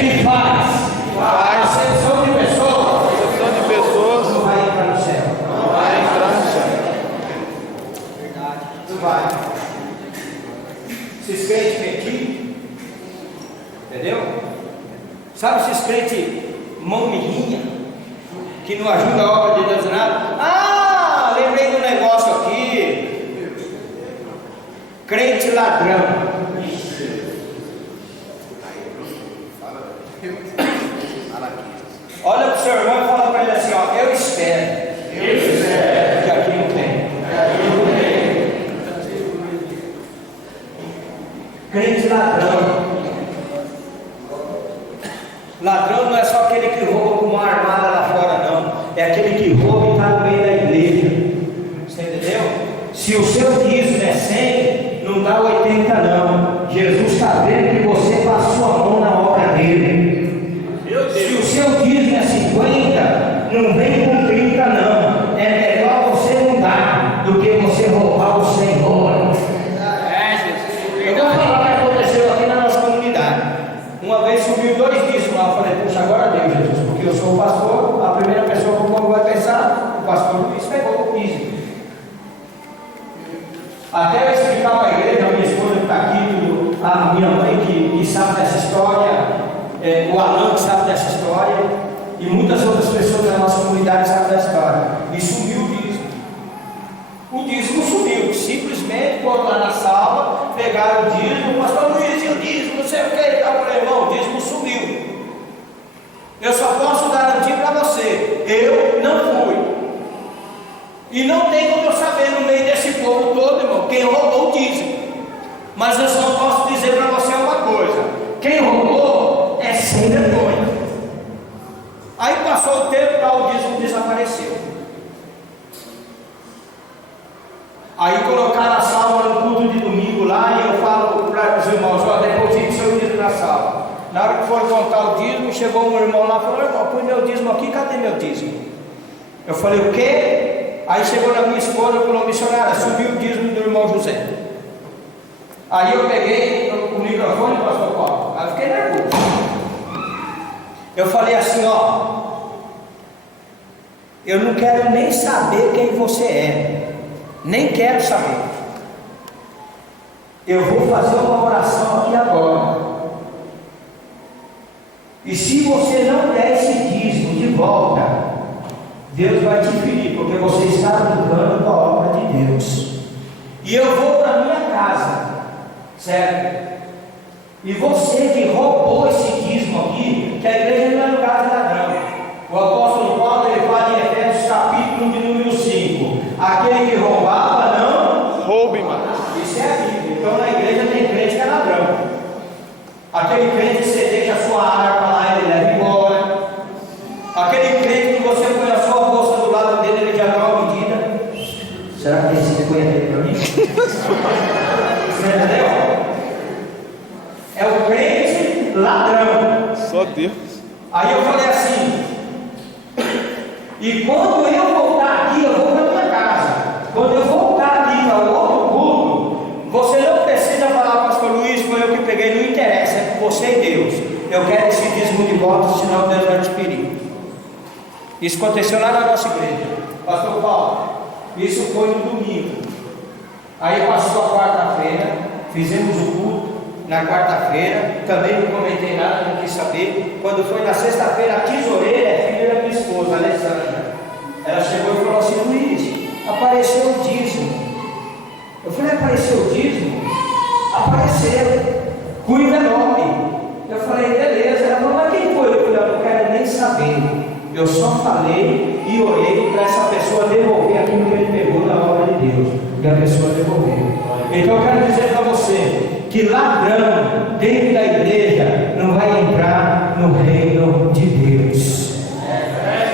que faz acepção de pessoas, Acepção de pessoas não vai entrar no céu. não vai entrar no céu. Verdade, não vai. Esses crentes metidos, entendeu? Sabe esses crentes mão mirrinha, que não ajuda a obra de Deus em nada? Ah, lembrei do negócio aqui. Crente ladrão. Olha para o seu irmão e fala para ele assim, ó: eu espero que aqui não tem. Crente ladrão. Ladrão não é só aquele que rouba com uma armada lá fora, não. É aquele que rouba e está no meio da igreja. Você entendeu? Se o seu dízimo é 100, não dá 80 não. Jesus está vendo que você passou a mão na obra dele. Se o seu dízimo é 50, não vem com 30 não. É melhor você não dar do que você roubar o Senhor. Eu vou falar o que aconteceu aqui na nossa comunidade. Uma vez subiu 2 dízimos lá, eu falei: puxa, agora Deus, porque eu sou o pastor, a primeira pessoa que o povo vai pensar, o pastor Luiz pegou o dízimo. Até eu explicar para a igreja, a minha esposa que está aqui, a minha mãe que sabe dessa história, o Alan que sabe dessa história, e muitas outras pessoas da nossa comunidade sabem dessa história. E sumiu o dízimo. O dízimo sumiu, simplesmente foram lá na sala, pegaram o dízimo, o pastor Luiz, o dízimo, não sei o que, e tal, irmão, o dízimo sumiu. Eu só posso garantir para você, eu não fui. E não tem como eu saber no meio desse povo todo, irmão, quem roubou o dízimo. Mas eu só posso dizer para você uma coisa: quem roubou é sem vergonha. Aí passou o tempo, o dízimo desapareceu. Aí colocaram a salva no culto de domingo lá, e eu falo para os irmãos: ó, deposite seu dízimo na salva. Na hora que foram contar o dízimo, chegou um irmão lá e falou: irmão, põe meu dízimo aqui, cadê meu dízimo? Eu falei: o quê? Aí chegou na minha esposa e falou: missionária, subiu o dízimo do irmão José. Aí eu peguei o microfone, pastor Paulo, aí eu fiquei nervoso. Eu falei assim: ó, eu não quero nem saber quem você é, nem quero saber. Eu vou fazer uma oração aqui agora, e se você não der esse dízimo de volta, Deus vai te ferir, porque você está brincando com a obra de Deus. E eu vou para minha casa, certo? E você que roubou esse dízimo aqui, que a igreja não é lugar de ladrão. O apóstolo Paulo, ele fala em Efésios capítulo de número 5: aquele que roubava não roube mais. Isso é a Bíblia. Então na igreja tem crente que é ladrão. Aquele crente que você deixa a sua harpa lá, ele leva embora. Aquele crente que você põe a sua bolsa do lado dele, ele já dá uma medida. Será que esse põe aqui para mim? Você entendeu? É o crente ladrão. Só Deus. Aí eu falei assim: e quando eu voltar aqui, eu vou para minha casa. Quando eu voltar aqui para o outro culto, você não precisa falar: pastor Luiz, foi eu que peguei, não interessa, é com você e Deus. Eu quero esse dízimo de volta, senão Deus vai te ferir. Isso aconteceu lá na nossa igreja, pastor Paulo. Isso foi no domingo. Aí passou a quarta-feira, fizemos o culto na quarta-feira, também não comentei nada, não quis saber. Quando foi na sexta-feira, a tesoureira é filha da minha esposa, Alessandra. Ela chegou e falou assim: Luiz, apareceu o dízimo. Eu falei: apareceu o dízimo? Apareceu, com envelope. Eu falei: beleza. Ela falou: mas quem foi? Eu falei: eu não quero nem saber. Eu só falei e orei para essa pessoa devolver aquilo que ele pegou na obra de Deus. E a pessoa devolveu. Então eu quero dizer para você que ladrão dentro da igreja não vai entrar no reino de Deus.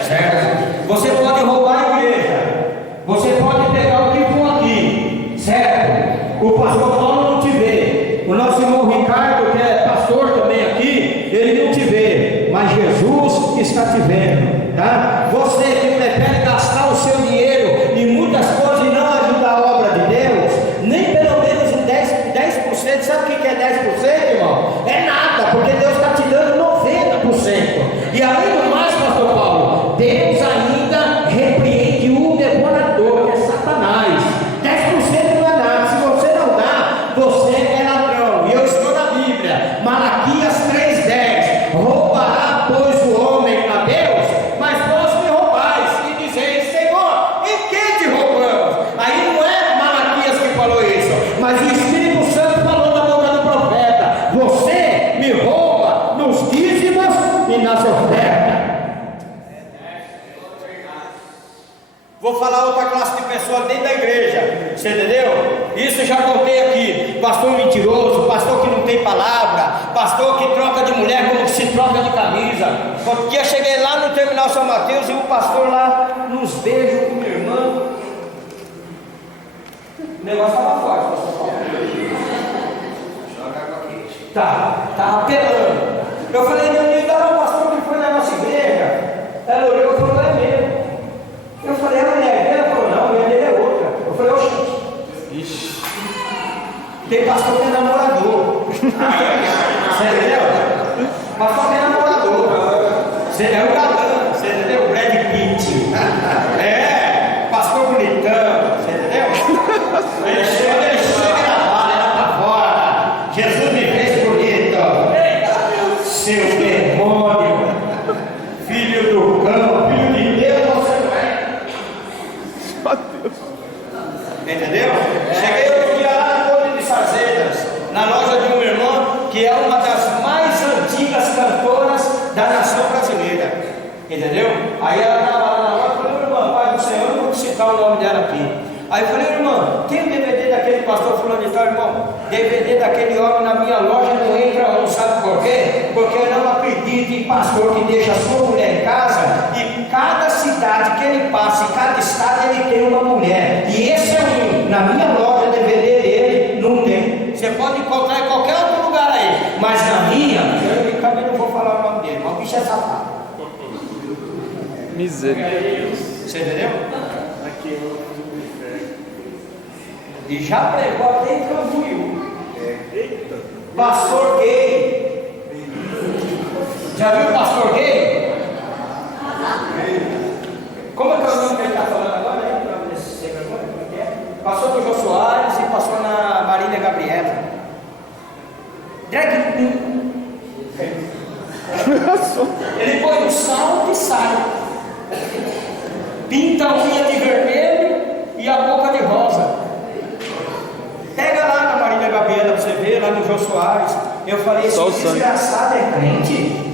Certo? Você pode roubar a igreja, você pode pegar o que for aqui, certo? O pastor Paulo não te vê, o nosso irmão Ricardo, que é pastor também aqui, ele não te vê, mas Jesus está te vendo, tá? Você que prefere gastar o seu dinheiro em muitas coisas e não ajudar a obra de Deus, nem pelo menos um 10%, sabe o que é 10%, irmão? É nada, porque Deus está te dando 90%. E além do mais, pastor Paulo, Deus ainda repreende o devorador, que é Satanás. 10% não é nada. Se você não dá, você é ladrão. E eu estou na Bíblia, Malaquias 3:10: roubará, pois, o homem a Deus, mas vós me roubais, e dizeis: Senhor, em que te roubamos? Aí não é Malaquias que falou isso, mas o Espírito Santo falou na boca do profeta: você me rouba nos dízimos e nas ofertas. Vou falar outra classe de pessoas dentro da igreja, você entendeu? Isso eu já contei aqui: pastor mentiroso, pastor que não tem palavra, pastor que troca de mulher como se troca de camisa. Porque eu cheguei lá no terminal São Mateus e o pastor lá nos beijos com minha irmã. O negócio estava forte, pastor Paulo. Tá apelando. Eu falei: meu amigo, dá um pastor que foi na nossa igreja. Ela olhou e falou: é mesmo. Eu falei: a mulher dele? Ela falou: não, a mulher dele é outra. Eu falei: oxi. Tem pastor que é namorador. Você entendeu? Pastor que é namorador. Você é o galã. filho do cão, filho de Deus, você não é. Só Deus. Entendeu? Cheguei outro dia lá na Ponte de Sarzedas, na loja de uma irmã que é uma das mais antigas cantoras da nação brasileira. Entendeu? Aí ela estava lá na loja, eu falei, irmã, pai do Senhor, eu não vou citar o nome dela aqui. Aí eu falei, irmã, tem o DVD daquele pastor fulano de tal, irmão? DVD daquele homem na minha loja não entra um, sabe por quê? Porque eu não acredito em pastor que deixa a sua mulher em casa e cada cidade que ele passa, em cada estado ele tem uma mulher. E esse é um, na minha loja DVD dele não tem. Você pode encontrar em qualquer outro lugar aí, mas na minha, eu também não vou falar o nome dele, mas o bicho é safado. Misericórdia. Você entendeu? E já pregou até em Camboriú. Pastor gay. Já viu o pastor gay? Como é que é o nome que ele está falando agora? Passou no Jô Soares e passou na Marília Gabriela. Drag queen. Ele põe o salto e sai. Pinta a unha de vermelho e a boca de rosa. Pega lá na Marília Gabriela para você ver, lá no Jô Soares. Eu falei, esse desgraçado é crente?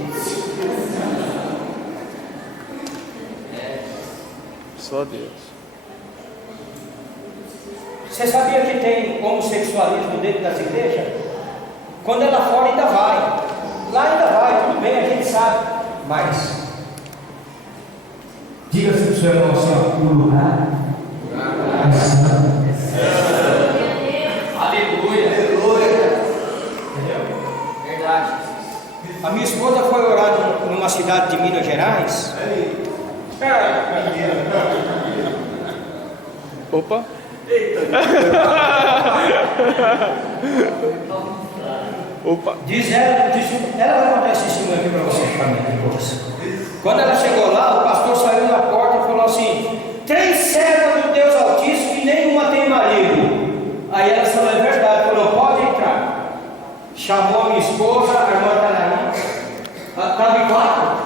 Só Deus. Você sabia que tem homossexualismo dentro das igrejas? Quando é lá fora ainda vai. Lá ainda vai, tudo bem, a gente sabe. Mas diga-se para o seu irmão assim, ó, o lugar é santo. Aleluia, aleluia. Entendeu? Verdade. A minha esposa foi orar numa cidade de Minas Gerais. Opa. Opa. Diz ela vai contar esse testemunho aqui para vocês, família, depois. Quando ela chegou lá, o pastor saiu na porta e falou assim: 3 servas do Deus Altíssimo e nenhuma tem marido. Aí ela falou: é verdade, falou: pode entrar. Chamou a minha esposa, a irmã Tanaí. Estava em 4?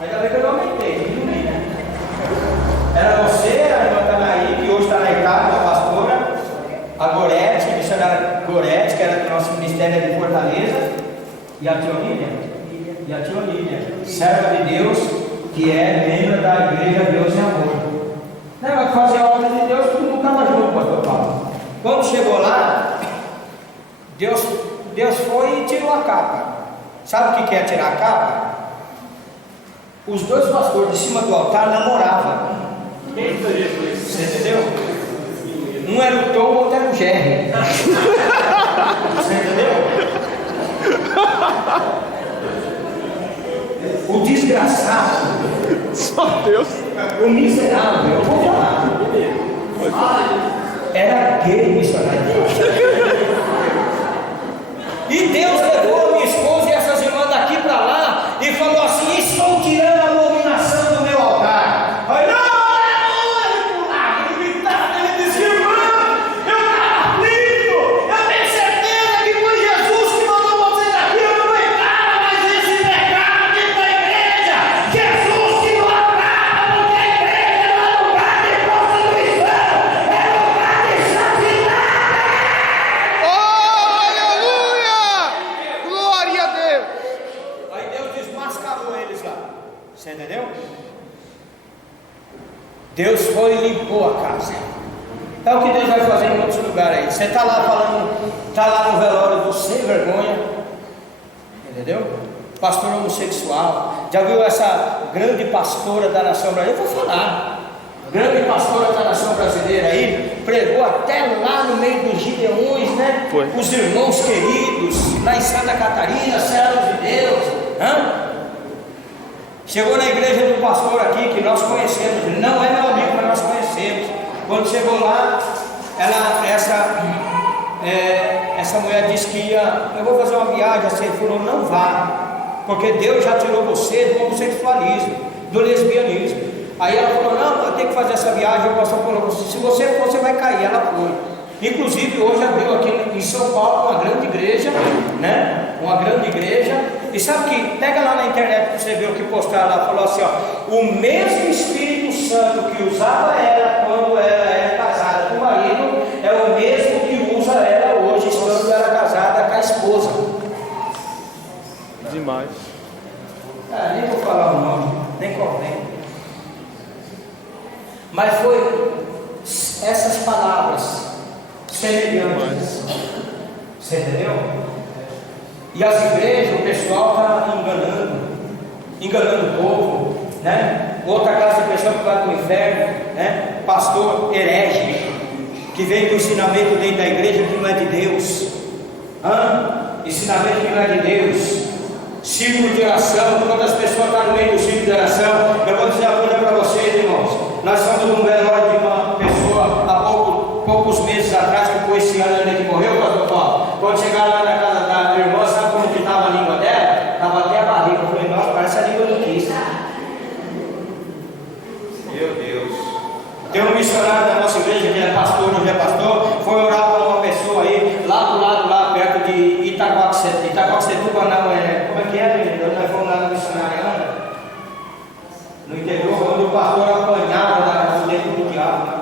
Ainda bem que eu não aumentei, né? Era você, a irmã Tanaí, que hoje está na Itália, a pastora, a Gorete, a missionária Gorete, que era do nosso ministério de Fortaleza, e a tia Olívia, serva de Deus, que é membro da igreja Deus e Amor. Não vai fazer a obra de Deus, todo mundo estava junto, pastor Paulo. Quando chegou lá, Deus foi e tirou a capa. Sabe o que é tirar a capa? Os 2 pastores de cima do altar namoravam. Você entendeu? Um era o Tom, o outro era o Jerry. Você entendeu? O desgraçado, Só Deus. o miserável, eu vou falar, era gay missionário. E Deus levou a minha esposa e essas irmãs daqui para lá e falou assim: estou tirando a abominação do meu altar. Aí, não! Você entendeu? Deus foi e limpou a casa. É o que Deus vai fazer em outros lugares aí. Você está lá falando, está lá no velório do sem vergonha, entendeu? Pastor homossexual. Já viu essa grande pastora da nação brasileira? Eu vou falar. Grande pastora da nação brasileira aí, pregou até lá no meio dos gideões, né? Foi. Os irmãos queridos, lá em Santa Catarina, servos de Deus. Chegou na igreja do pastor aqui, que nós conhecemos, ele não é meu amigo, mas nós conhecemos. Quando chegou lá, essa mulher disse que ia, eu vou fazer uma viagem, assim, ele falou: não vá, porque Deus já tirou você do homossexualismo, do lesbianismo. Aí ela falou: não, eu tenho que fazer essa viagem. O pastor falou: se você for, você vai cair. Ela foi. Inclusive hoje abriu aqui em São Paulo uma grande igreja, né? Uma grande igreja. E sabe que, pega lá na internet para você ver o que postaram lá, falou assim, ó, o mesmo Espírito Santo que usava ela quando ela era casada com o marido, é o mesmo que usa ela hoje, quando ela é casada com a esposa. Demais. Nem vou falar o nome, nem convém. Mas foi essas palavras semelhantes. Você entendeu? E as igrejas, o pessoal está enganando o povo, né? Outra classe de pessoa que vai para o inferno, né? Pastor herege, que vem com ensinamento dentro da igreja que não é de Deus. Ensinamento que não é de Deus. Círculo de oração, quando as pessoas estão no meio do círculo de oração, eu vou dizer uma coisa para vocês, irmãos. Nós somos um velório de uma pessoa há poucos meses atrás, que foi esse ano que morreu, pastor Paulo. Quando chegaram lá na casa da irmã, sabe como que estava a língua dela? Estava até a barriga. Eu falei, nossa, parece a língua do Cristo. Meu Deus. Tem um missionário da nossa igreja, que é pastor, hoje é pastor, foi orar para uma pessoa aí, lá do lado, lá perto de Itacoaxetuba, não é. Como é que é, menino? Nós fomos lá no missionário, no interior, onde o pastor apanhava dentro do diabo.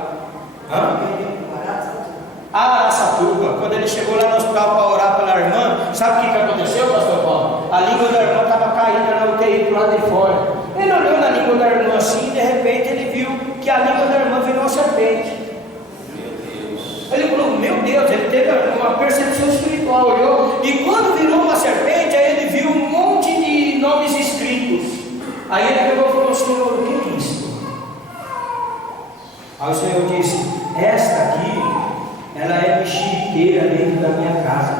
Araçatuba. Quando ele chegou lá no hospital para orar pela irmã, sabe o que aconteceu, pastor Paulo? A língua da irmã estava caída na UTI para lado de fora. Ele olhou na língua da irmã assim, e de repente ele viu que a língua da irmã virou uma serpente. Ele falou, meu Deus, ele teve uma percepção espiritual, olhou, e quando virou uma serpente, aí ele viu um monte de nomes escritos. Aí ele pegou e falou, Senhor, o que é isso? Aí o Senhor disse, esta aqui, ela é mexeriqueira dentro da minha casa.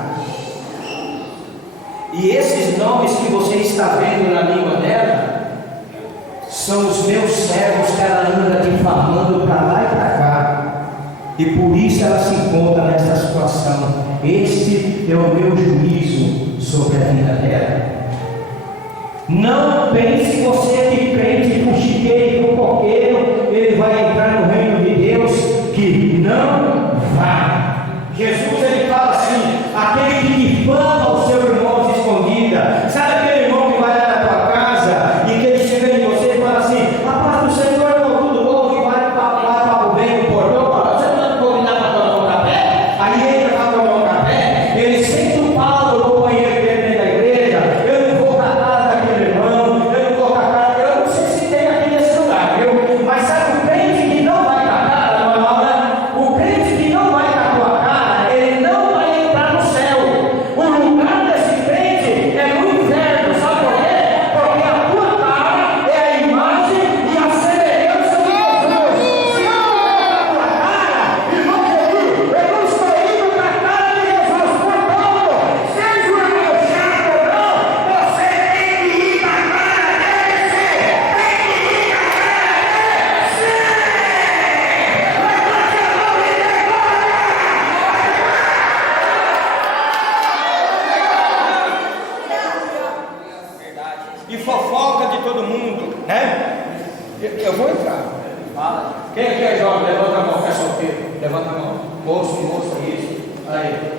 E esses nomes que você está vendo na língua dela, são os meus servos que ela anda difamando para lá e para cá. E por isso ela se encontra nessa situação. Este é o meu juízo sobre a vida dela. Não pense você que crente, fuxiqueiro e fofoqueiro, ele vai entrar no reino de Deus, que não vai. Jesus ele fala assim, aquele que difama o seu irmão de escondida. Sabe aquele irmão que vai lá na tua casa e que ele chega em você e fala assim, a paz do Senhor, irmão, tudo bom? E vai para o bem do portão, você não pode convidar para tomar um café? Aí entra para tomar um café, ele sente o palo no banheiro dentro da igreja, eu não vou para a casa daquele irmão, eu não vou para a casa, eu não sei se tem aqui nesse lugar, viu? Mas sabe o crente que não vai para a casa, o crente que não vai para a tua casa, ele não vai entrar no céu. O lugar desse crente é no inferno, sabe por quê? Porque a tua cara é a imagem e a semelhança de Jesus. Se não é a tua cara, irmão Jesus, eu não estou indo para a cara de Jesus. Portanto, seja o irmão chato ou não, você tem que ir para a cara dele. Tem que ir para a cara dele. Levante a mão e dê e fofoca de todo mundo, né? Eu vou entrar. Fala. Quem aqui é jovem? Levanta a mão. Quem é solteiro? Levanta a mão. Moço, moça, isso. Aí.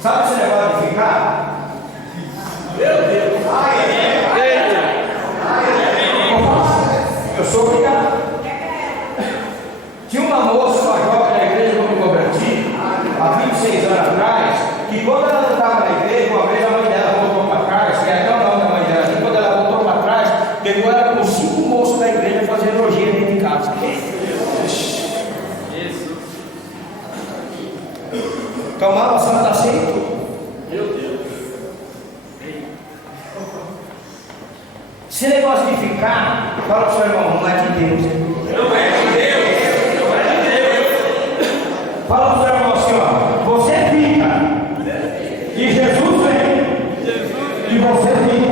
Sabe esse negócio de ficar? Meu Deus. Eu sou obrigado. Tinha uma moça, uma jovem na igreja que eu me converti, há 26 anos atrás, que quando ela não estava na igreja, uma vez a mãe dela voltou para trás, que é até o nome da mãe dela, e quando ela voltou para trás, pegou ela com 5 moços da igreja fazendo orgia dentro de casa. Tomava Santa Ceia e tudo. Meu Deus. Esse negócio de ficar, fala para o seu irmão, não é de Deus. Não é de Deus. Não é de Deus. Fala para o seu irmão assim, ó, você fica, e Jesus vem, e você fica.